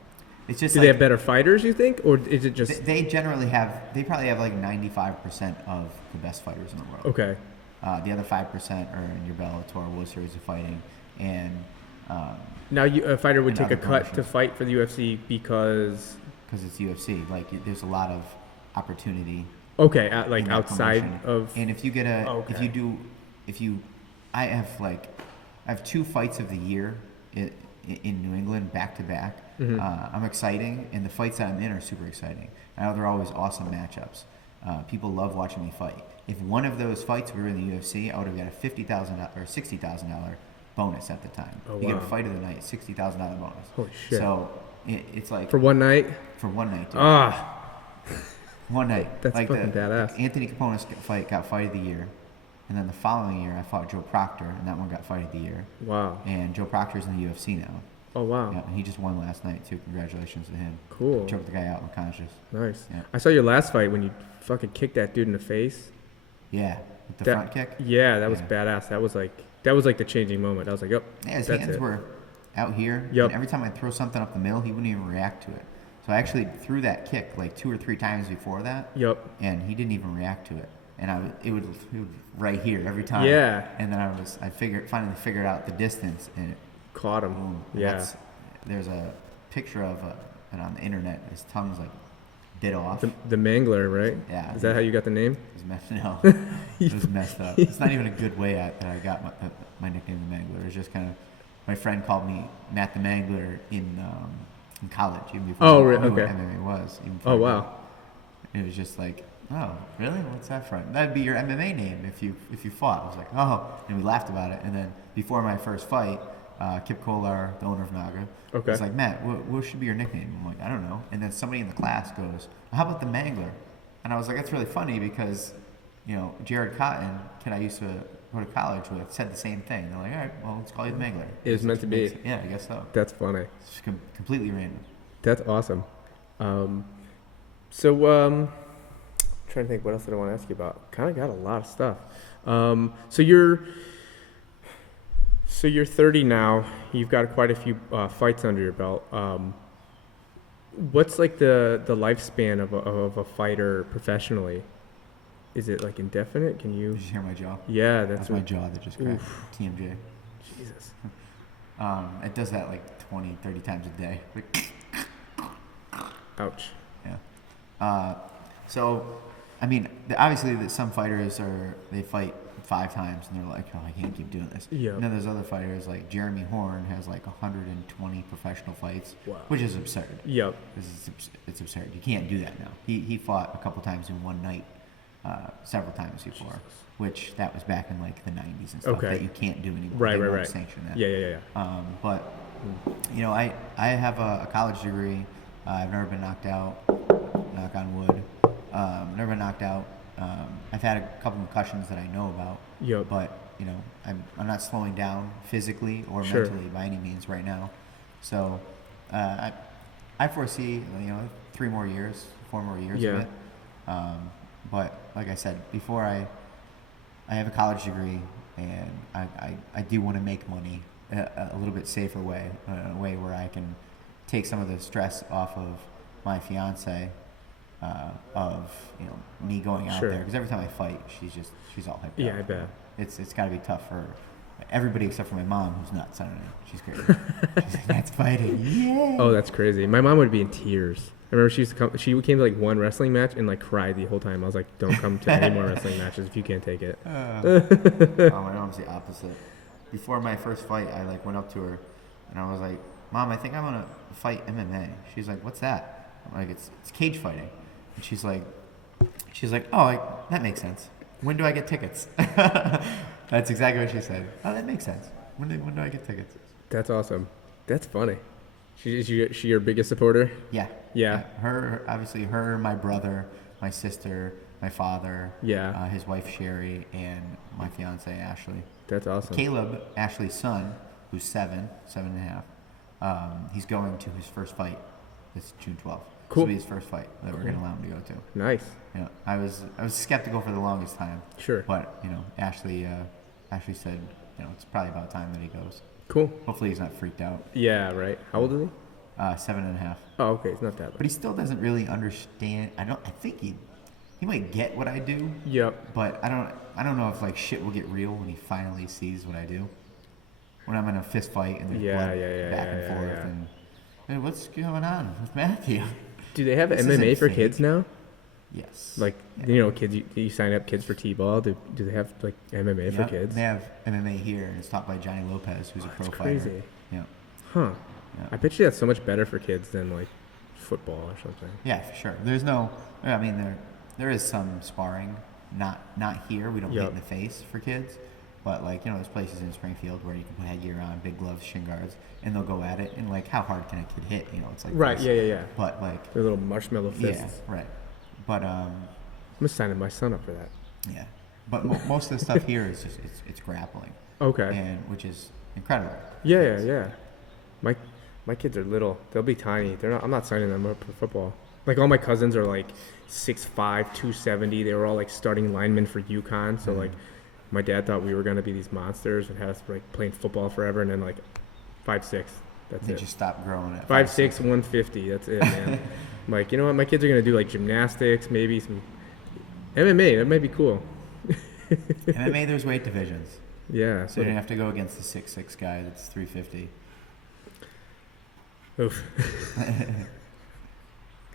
It's just do they have better fighters, you think, or is it just they generally have? They probably have like 95% of the best fighters in the world. Okay. The other 5% are in your Bellator, World Series of Fighting, and now a fighter would take a cut to fight for the UFC because it's UFC. Like there's a lot of opportunity. Okay, like outside of. And if you get I have 2 fights of the year in New England back to back. I'm exciting, and the fights that I'm in are super exciting. I know they're always awesome matchups. People love watching me fight. If one of those fights were in the UFC, I would have got a $50,000 or $60,000 bonus at the time. Oh, you wow. get a fight of the night, $60,000 bonus. Holy shit! So it's like for one night. For one night, dude. One night. That's like fucking badass. Anthony Capone's fight got fight of the year. And then the following year, I fought Joe Proctor, and that one got fight of the year. Wow. And Joe Proctor's in the UFC now. Oh, wow. Yeah, and he just won last night, too. Congratulations to him. Cool. Choked the guy out unconscious. Nice. Yeah. I saw your last fight when you fucking kicked that dude in the face. Yeah. With the front kick? Yeah, that was badass. That was like the changing moment. I was like, yep. Yeah, his hands were out here. Yep. And every time I'd throw something up the middle, he wouldn't even react to it. So I actually threw that kick like 2 or 3 times before that. Yep. And he didn't even react to it. And it would right here every time. Yeah. And then I finally figured out the distance, and it caught him. Boom. Yeah. There's a picture of it on the internet. His tongue's like bit off. The Mangler, right? Yeah. Is that how you got the name? No, it was messed up. It's not even a good way that I got my nickname, the Mangler. It was just kind of my friend called me Matt the Mangler in college, even before I knew what MMA was. Oh wow. It was just like, oh, really? What's that from? That'd be your MMA name if you fought. I was like, oh, and we laughed about it. And then before my first fight, Kip Kolar, the owner of Naga, was like, Matt, what should be your nickname? I'm like, I don't know. And then somebody in the class goes, how about the Mangler? And I was like, that's really funny because, Jared Cotton, kid I used to go to college with, said the same thing. They're like, all right, well, let's call you the Mangler. It was meant to be. Yeah, I guess so. That's funny. It's completely random. That's awesome. Trying to think what else did I want to ask you about. Kind of got a lot of stuff. So you're 30 now. You've got quite a few fights under your belt. What's like the lifespan of a fighter professionally? Is it like indefinite? Can you? Did you hear my jaw? Yeah, that's my jaw that just cracked. TMJ. Jesus. It does that like 20, 30 times a day. Like, ouch. Yeah. So, I mean, obviously, some fighters they fight 5 times and they're like, oh, I can't keep doing this. Yeah. And then there's other fighters like Jeremy Horn has like 120 professional fights, which is absurd. Yep. It's absurd. You can't do that now. He fought a couple times in one night, several times before, which that was back in like the 90s and stuff that you can't do anymore. Right. Sanction that. Yeah. But you know, I have a college degree. I've never been knocked out. Knock on wood. Never been knocked out. I've had a couple concussions that I know about. Yep. But you know, I'm not slowing down physically or mentally by any means right now. So I foresee 4 more years of it. But like I said before, I have a college degree and I do want to make money a little bit safer way, a way where I can take some of the stress off of my fiance, of me going out there, because every time I fight, she's all hyped up. Yeah, I bet. It's got to be tough for everybody except for my mom, who's nuts on it. She's crazy. She's like, that's fighting. Yeah. Oh, that's crazy. My mom would be in tears. I remember she came to like one wrestling match and like cried the whole time. I was like, don't come to any more wrestling matches if you can't take it. My mom's the opposite. Before my first fight, I like went up to her and I was like, Mom, I think I want to fight MMA. She's like, what's that? I'm like, it's cage fighting. And she's like, oh, that makes sense. When do I get tickets? That's exactly what she said. Oh, that makes sense. When do I get tickets? That's awesome. That's funny. Is she your biggest supporter? Yeah. Her, my brother, my sister, my father, his wife Sherry, and my fiance Ashley. That's awesome. Caleb, Ashley's son, who's 7 and a half. He's going to his first fight. It's June 12th. Cool. This will be his first fight that we're going to allow him to go to. Nice. Yeah, I was skeptical for the longest time. Sure. But Ashley said it's probably about time that he goes. Cool. Hopefully he's not freaked out. Yeah. Right. How old is he? 7 and a half. Oh, okay. It's not that bad. But he still doesn't really understand. I think he might get what I do. Yep. But I don't know if like shit will get real when he finally sees what I do. When I'm in a fist fight and there's blood back and forth and hey, what's going on with Matthew? Do they have MMA for kids now? Yes. Like kids, you sign up kids for T-ball. Do they have like MMA for kids? They have MMA here, and it's taught by Johnny Lopez, who's a pro fighter. Crazy. Yeah. Huh. Yeah. I bet you that's so much better for kids than like football or something. Yeah, for sure. There is some sparring, not here. We don't hit in the face for kids, but like there's places in Springfield where you can put headgear on, big gloves, shin guards, and they'll go at it. And like, how hard can a kid hit? It's like right. this. Yeah. But like their little marshmallow fists. Yeah, right. But I'm gonna sign my son up for that. Yeah, but most of the stuff here is just it's grappling. Okay. And which is incredible. Yeah. My kids are little. They'll be tiny. I'm not signing them up for football. Like all my cousins are like 6'5", 270. They were all like starting linemen for UConn. So like, my dad thought we were gonna be these monsters and had us like playing football forever. And then like 5'6". That's it. Just stop growing at 5'6", 150. That's it, man. Like, you know what? My kids are gonna do like gymnastics, maybe some MMA. That might be cool. MMA, there's weight divisions. Yeah. So you don't have to go against the 6'6" guy that's 350. Oof.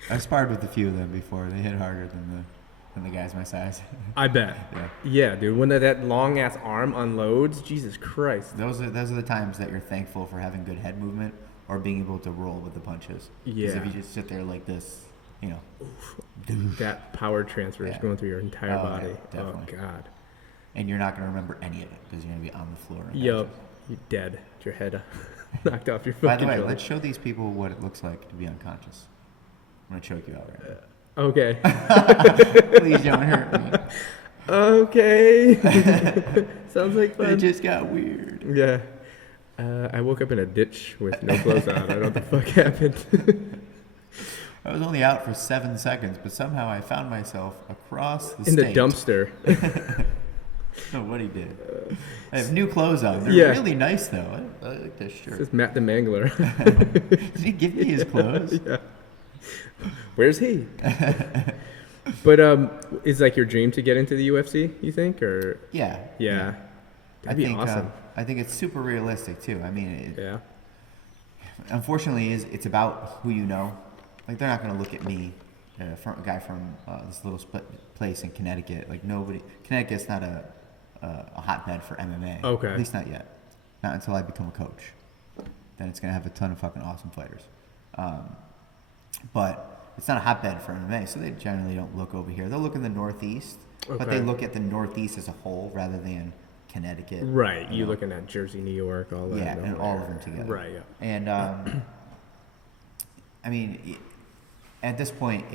I've sparred with a few of them before. They hit harder than the guys my size. I bet. Yeah, dude. When that long ass arm unloads, Jesus Christ. Those are the times that you're thankful for having good head movement or being able to roll with the punches. Yeah. Because if you just sit there like this, that power transfer is going through your entire body. Yeah, definitely. Oh God. And you're not going to remember any of it because you're going to be on the floor. Yep. You're dead. Your head knocked off your fucking By the way, shoulder. let's show these people what it looks like to be unconscious. I'm going to choke you out right now. Okay. Please don't hurt me. Okay. Sounds like fun. It just got weird. Yeah. I woke up in a ditch with no clothes on. I don't know what the fuck happened. I was only out for 7 seconds, but somehow I found myself across the in state. the dumpster. know what he did. I have new clothes on. They're really nice, though. I like this shirt. This is Matt the Mangler. Did he give me his clothes? Yeah. Where's he? But is like your dream to get into the UFC, you think? Or Yeah. That'd be awesome. I think it's super realistic, too. I mean, yeah. Unfortunately, it's about who you know. Like, they're not going to look at me, a guy from this little place in Connecticut. Like, Connecticut's not a hotbed for MMA. Okay. At least not yet. Not until I become a coach. Then it's going to have a ton of fucking awesome fighters. But it's not a hotbed for MMA, so they generally don't look over here. They'll look in the Northeast, but they look at the Northeast as a whole rather than Connecticut. Right. You looking at Jersey, New York, all that. Yeah, and all of them together. Right, yeah. And, I mean, at this point,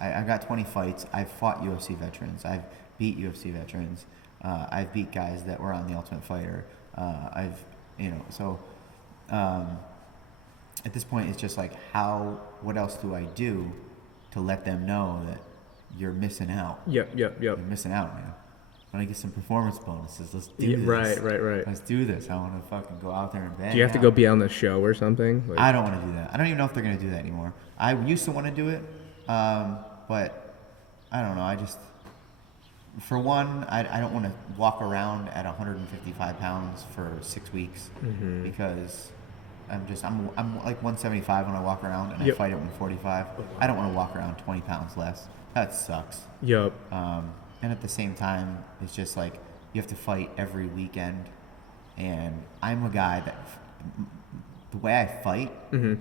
I've got 20 fights. I've fought UFC veterans. I've beat UFC veterans. I've beat guys that were on The Ultimate Fighter. At this point, it's just like, what else do I do to let them know that you're missing out? Yep. You're missing out, man. I want to get some performance bonuses. Let's do this. Right. Let's do this. I want to fucking go out there and bang. Do you have to go be on the show or something? Like, I don't want to do that. I don't even know if they're going to do that anymore. I used to want to do it, but I don't know. For one, I don't want to walk around at 155 pounds for 6 weeks because I'm like 175 when I walk around and I fight at 145. I don't want to walk around 20 pounds less. That sucks. Yep. And at the same time, it's just like you have to fight every weekend. And I'm a guy that the way I fight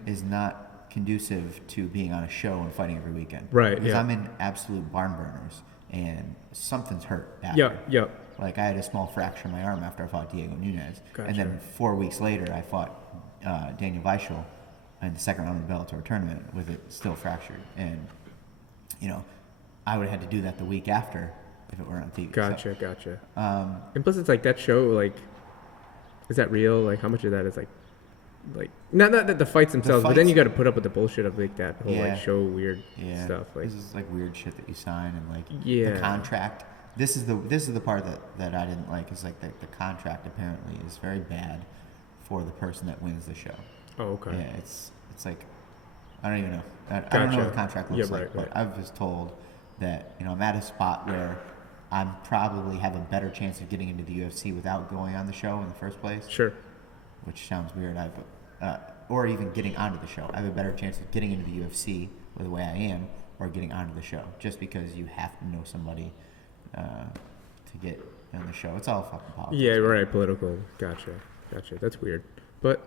is not conducive to being on a show and fighting every weekend. Right. Because I'm in absolute barn burners and something's hurt after. Yep. Like I had a small fracture in my arm after I fought Diego Nunes. Gotcha. And then 4 weeks later, I fought Daniel Weichel in the second round of the Bellator tournament with it still fractured. And, I would have had to do that the week after if it were on TV. Gotcha. And plus, it's like that show. Like, is that real? Like, how much of that is like not that the fights themselves, but then you got to put up with the bullshit of like that whole like show weird stuff. Like, this is like weird shit that you sign and like the contract. This is the part that I didn't like. Is like the contract apparently is very bad for the person that wins the show. Oh, okay. Yeah, it's like I don't even know. I don't know what the contract looks like, but I was told that I'm at a spot where I'm probably have a better chance of getting into the UFC without going on the show in the first place. Sure. Which sounds weird. Or even getting onto the show. I have a better chance of getting into the UFC with the way I am, or getting onto the show, just because you have to know somebody to get on the show. It's all fucking politics. Yeah, right. Political. Gotcha. That's weird, but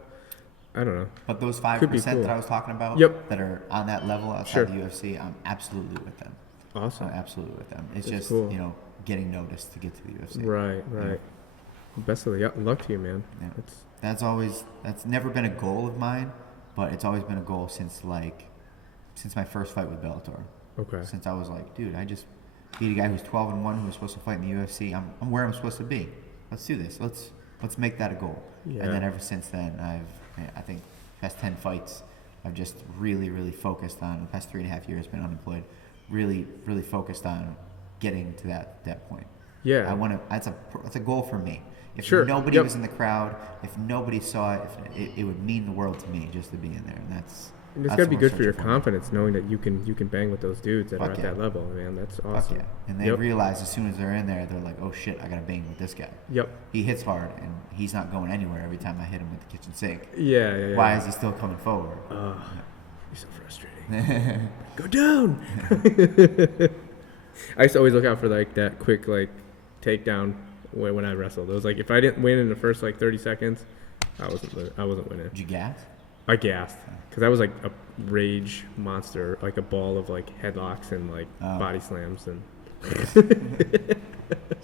I don't know. But those 5% that I was talking about, that are on that level outside the UFC, I'm absolutely with them. Awesome. I'm absolutely with them. It's That's just cool. Getting noticed to get to the UFC. Right. Yeah. Best of luck to you, man. Yeah. That's never been a goal of mine, but it's always been a goal since my first fight with Bellator. Okay. Since I was like, dude, I just beat a guy who's 12-1 who was supposed to fight in the UFC. I'm where I'm supposed to be. Let's do this. Let's make that a goal. Yeah. And then ever since then, I think past 10 fights, I've just really, really focused on the past 3.5 years. Been unemployed. Really, really focused on getting to that point. Yeah. I want to. That's a goal for me. If nobody was in the crowd, if nobody saw it, it would mean the world to me just to be in there. And it's got to be good for your confidence, knowing that you can bang with those dudes that are at that level, man. That's awesome. Yeah. And they realize as soon as they're in there, they're like, oh shit, I got to bang with this guy. Yep. He hits hard, and he's not going anywhere every time I hit him with the kitchen sink. Yeah. Why is he still coming forward? You're so frustrating. Go down. I used to always look out for like that quick like takedown when I wrestled. It was like if I didn't win in the first like 30 seconds, I wasn't winning. Did you gas? I gassed because I was like a rage monster, like a ball of like headlocks and like body slams and. So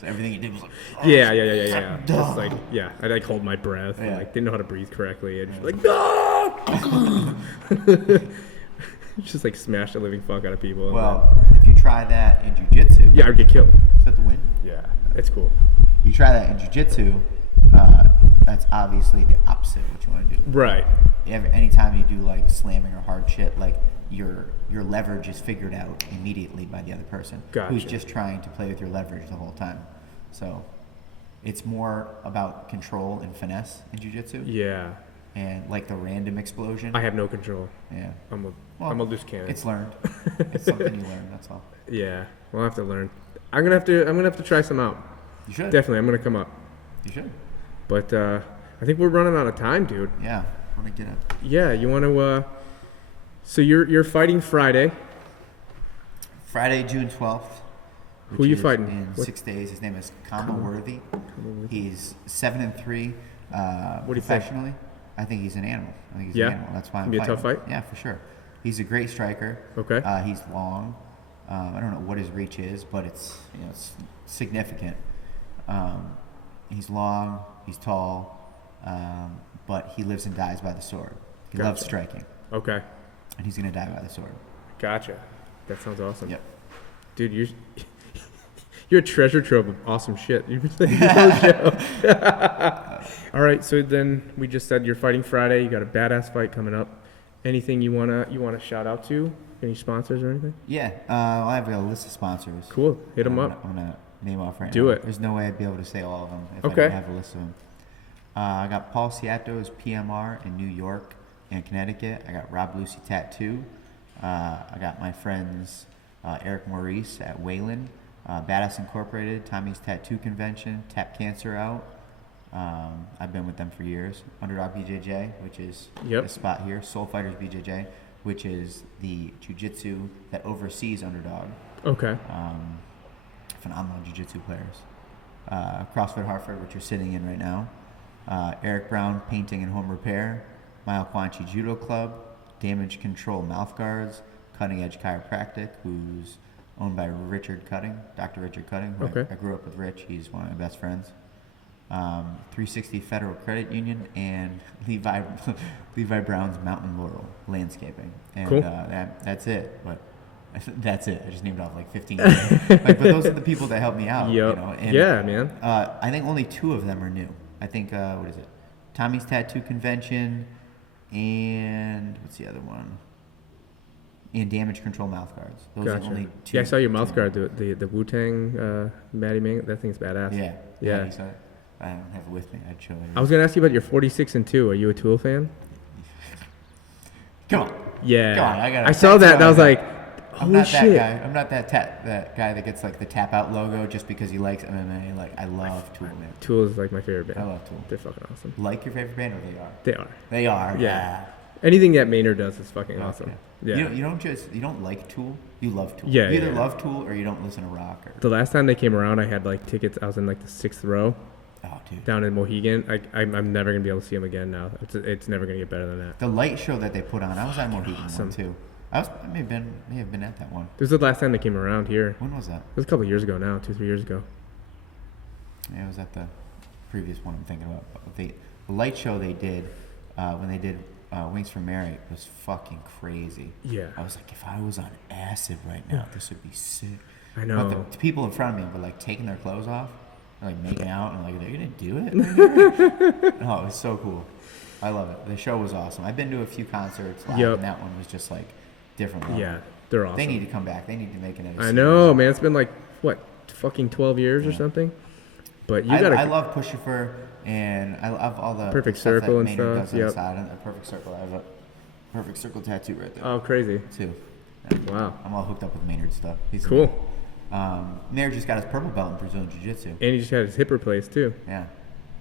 everything you did was like. Yeah. Just like I like hold my breath. And, like didn't know how to breathe correctly. And just like no. Just like smash the living fuck out of people. Well, if you try that in jiu-jitsu. Yeah, I'd get killed. Is that the win? Yeah, it's cool. You try that in jiu-jitsu, that's obviously the opposite of what you want to do. Right. Anytime you do like slamming or hard shit, like your leverage is figured out immediately by the other person. Gotcha. Who's just trying to play with your leverage the whole time. So It's more about control and finesse in jiu-jitsu. Yeah. And like the random explosion. I have no control. Yeah. I'm a loose cannon. It's learned. It's something you learn. That's all. Yeah. We'll have to learn. I'm gonna have to try some out. You should. Definitely. I'm gonna come up. You should. But I think we're running out of time, dude. Yeah. I want to get up. Yeah. You want to? So you're fighting Friday. Friday, June 12th. Who are you fighting? In 6 days. His name is Kama Worthy. He's 7-3 professionally. I think he's an animal. I think he's an animal. That's why I'm fighting. Be a tough fight? Yeah, for sure. He's a great striker. Okay. He's long. I don't know what his reach is, but it's significant. He's long. He's tall. But he lives and dies by the sword. He loves striking. Okay. And he's gonna die by the sword. Gotcha. That sounds awesome. Yep. Dude, you're a treasure trove of awesome shit. You've been saying this whole show. All right, so then we just said you're fighting Friday. You got a badass fight coming up. Anything you wanna shout out to? Any sponsors or anything? Yeah, I have a list of sponsors. Cool. Hit them up. I'm gonna name off right now. Do it. There's no way I'd be able to say all of them if I Okay. didn't have a list of them. I got Paul Ciato's PMR in New York and Connecticut. I got Rob Lucy Tattoo. I got my friends Eric Maurice at Wayland, Badass Incorporated, Tommy's Tattoo Convention, Tap Cancer Out. I've been with them for years. Underdog BJJ, which is the spot here. Soul Fighters BJJ, which is the jiu-jitsu that oversees Underdog. Okay. Phenomenal jiu-jitsu players. CrossFit Hartford, which you're sitting in right now. Eric Brown Painting and Home Repair. Myokwanchi Judo Club. Damage Control Mouth Guards. Cutting Edge Chiropractic, who's owned by Richard Cutting, Dr. Richard Cutting. I grew up with Rich. He's one of my best friends. 360 Federal Credit Union and Levi Brown's Mountain Laurel Landscaping. And cool. That's it. But that's it. I just named off like 15 but those are the people that help me out. Yep. You know? And, yeah, man. I think only 2 of them are new. I think, what is it? Tommy's Tattoo Convention and what's the other one? And Damage Control Mouth Guards. Those are only 2. Yeah, I saw your mouth guard, the Wu-Tang Matty Mang. That thing's badass. Yeah. You saw it? I don't have it with me. I'd show it. I was going to ask you about your 46-2. Are you a Tool fan? Come on. Yeah. Come on. I saw that and I was like, holy shit. That guy. I'm not that guy that gets like the tap out logo just because he likes MMA. Like, I love Tool, man. Tool is like my favorite band. I love Tool. They're fucking awesome. Like your favorite band, or they are? They are. They are. Yeah. Anything that Maynard does is fucking awesome. Yeah. You don't like Tool. You love Tool. Yeah. You either love Tool or you don't listen to rock. The last time they came around, I had like tickets. I was in like the 6th row. Oh, dude. Down in Mohegan. I'm never gonna be able to see them again now. It's never gonna get better than that. The light show that they put on, I was at Mohegan one too. I may have been at that one. This was the last time they came around here. When was that? It was a couple years ago now, 2-3 years ago. Yeah, it was at the previous one I'm thinking about. But the light show they did when they did Wings for Mary was fucking crazy. Yeah. I was like, if I was on acid right now, this would be sick. I know. But the people in front of me were like taking their clothes off, like making out, and like, they're gonna do it? Oh, it was so cool. I love it. The show was awesome. I've been to a few concerts live, and that one was just like different level. Yeah, they're awesome. They need to come back. They need to make another I know, man. It's been like, what, fucking 12 years or something? But you gotta... I love Puscifer, and I love all the Perfect stuff Circle that and Maynard stuff. does on the side. A Perfect Circle. I have a Perfect Circle tattoo right there. Oh, crazy. Too. Wow. I'm all hooked up with Maynard stuff. He's cool. Maynard just got his purple belt in Brazilian Jiu-Jitsu. And he just had his hip replaced, too. Yeah.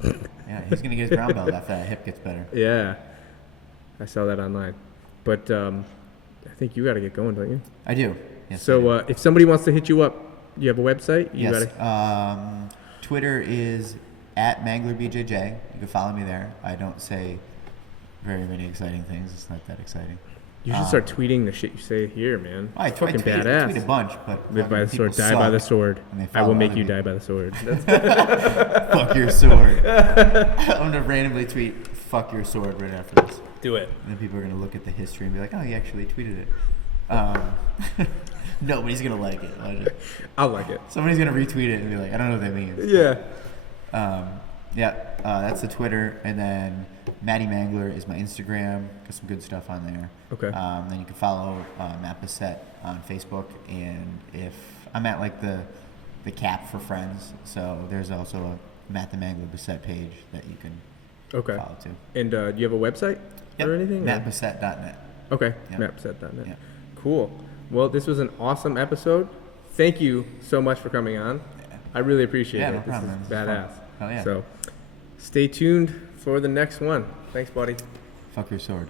Yeah, he's going to get his brown belt after that hip gets better. Yeah. I saw that online. But I think you got to get going, don't you? I do. Yes, so if somebody wants to hit you up, you have a website? Yes. Twitter is @ManglerBJJ. You can follow me there. I don't say very many exciting things. It's not that exciting. You should start tweeting the shit you say here, man. I fucking tweet badass. a bunch, but live by the sword, die by the sword. I will make you die by the sword. Fuck your sword. I'm gonna randomly tweet "fuck your sword" right after this. Do it. And then people are gonna look at the history and be like, "Oh, he actually tweeted it." Nobody's gonna like it. I'll like it. Somebody's gonna retweet it and be like, "I don't know what that means." Yeah. That's the Twitter, and then Matty Mangler is my Instagram. Got some good stuff on there. Okay. Then you can follow Matt Bessette on Facebook, and if I'm at like the cap for friends, so there's also Matt the Mangler Bessette page that you can follow too. And do you have a website or anything? MattBessette.net. Okay, yep. MattBessette.net. Yep. Cool. Well, this was an awesome episode. Thank you so much for coming on. Yeah. I really appreciate it. No problem, is badass. Hell yeah. So stay tuned for the next one. Thanks, buddy. Fuck your sword.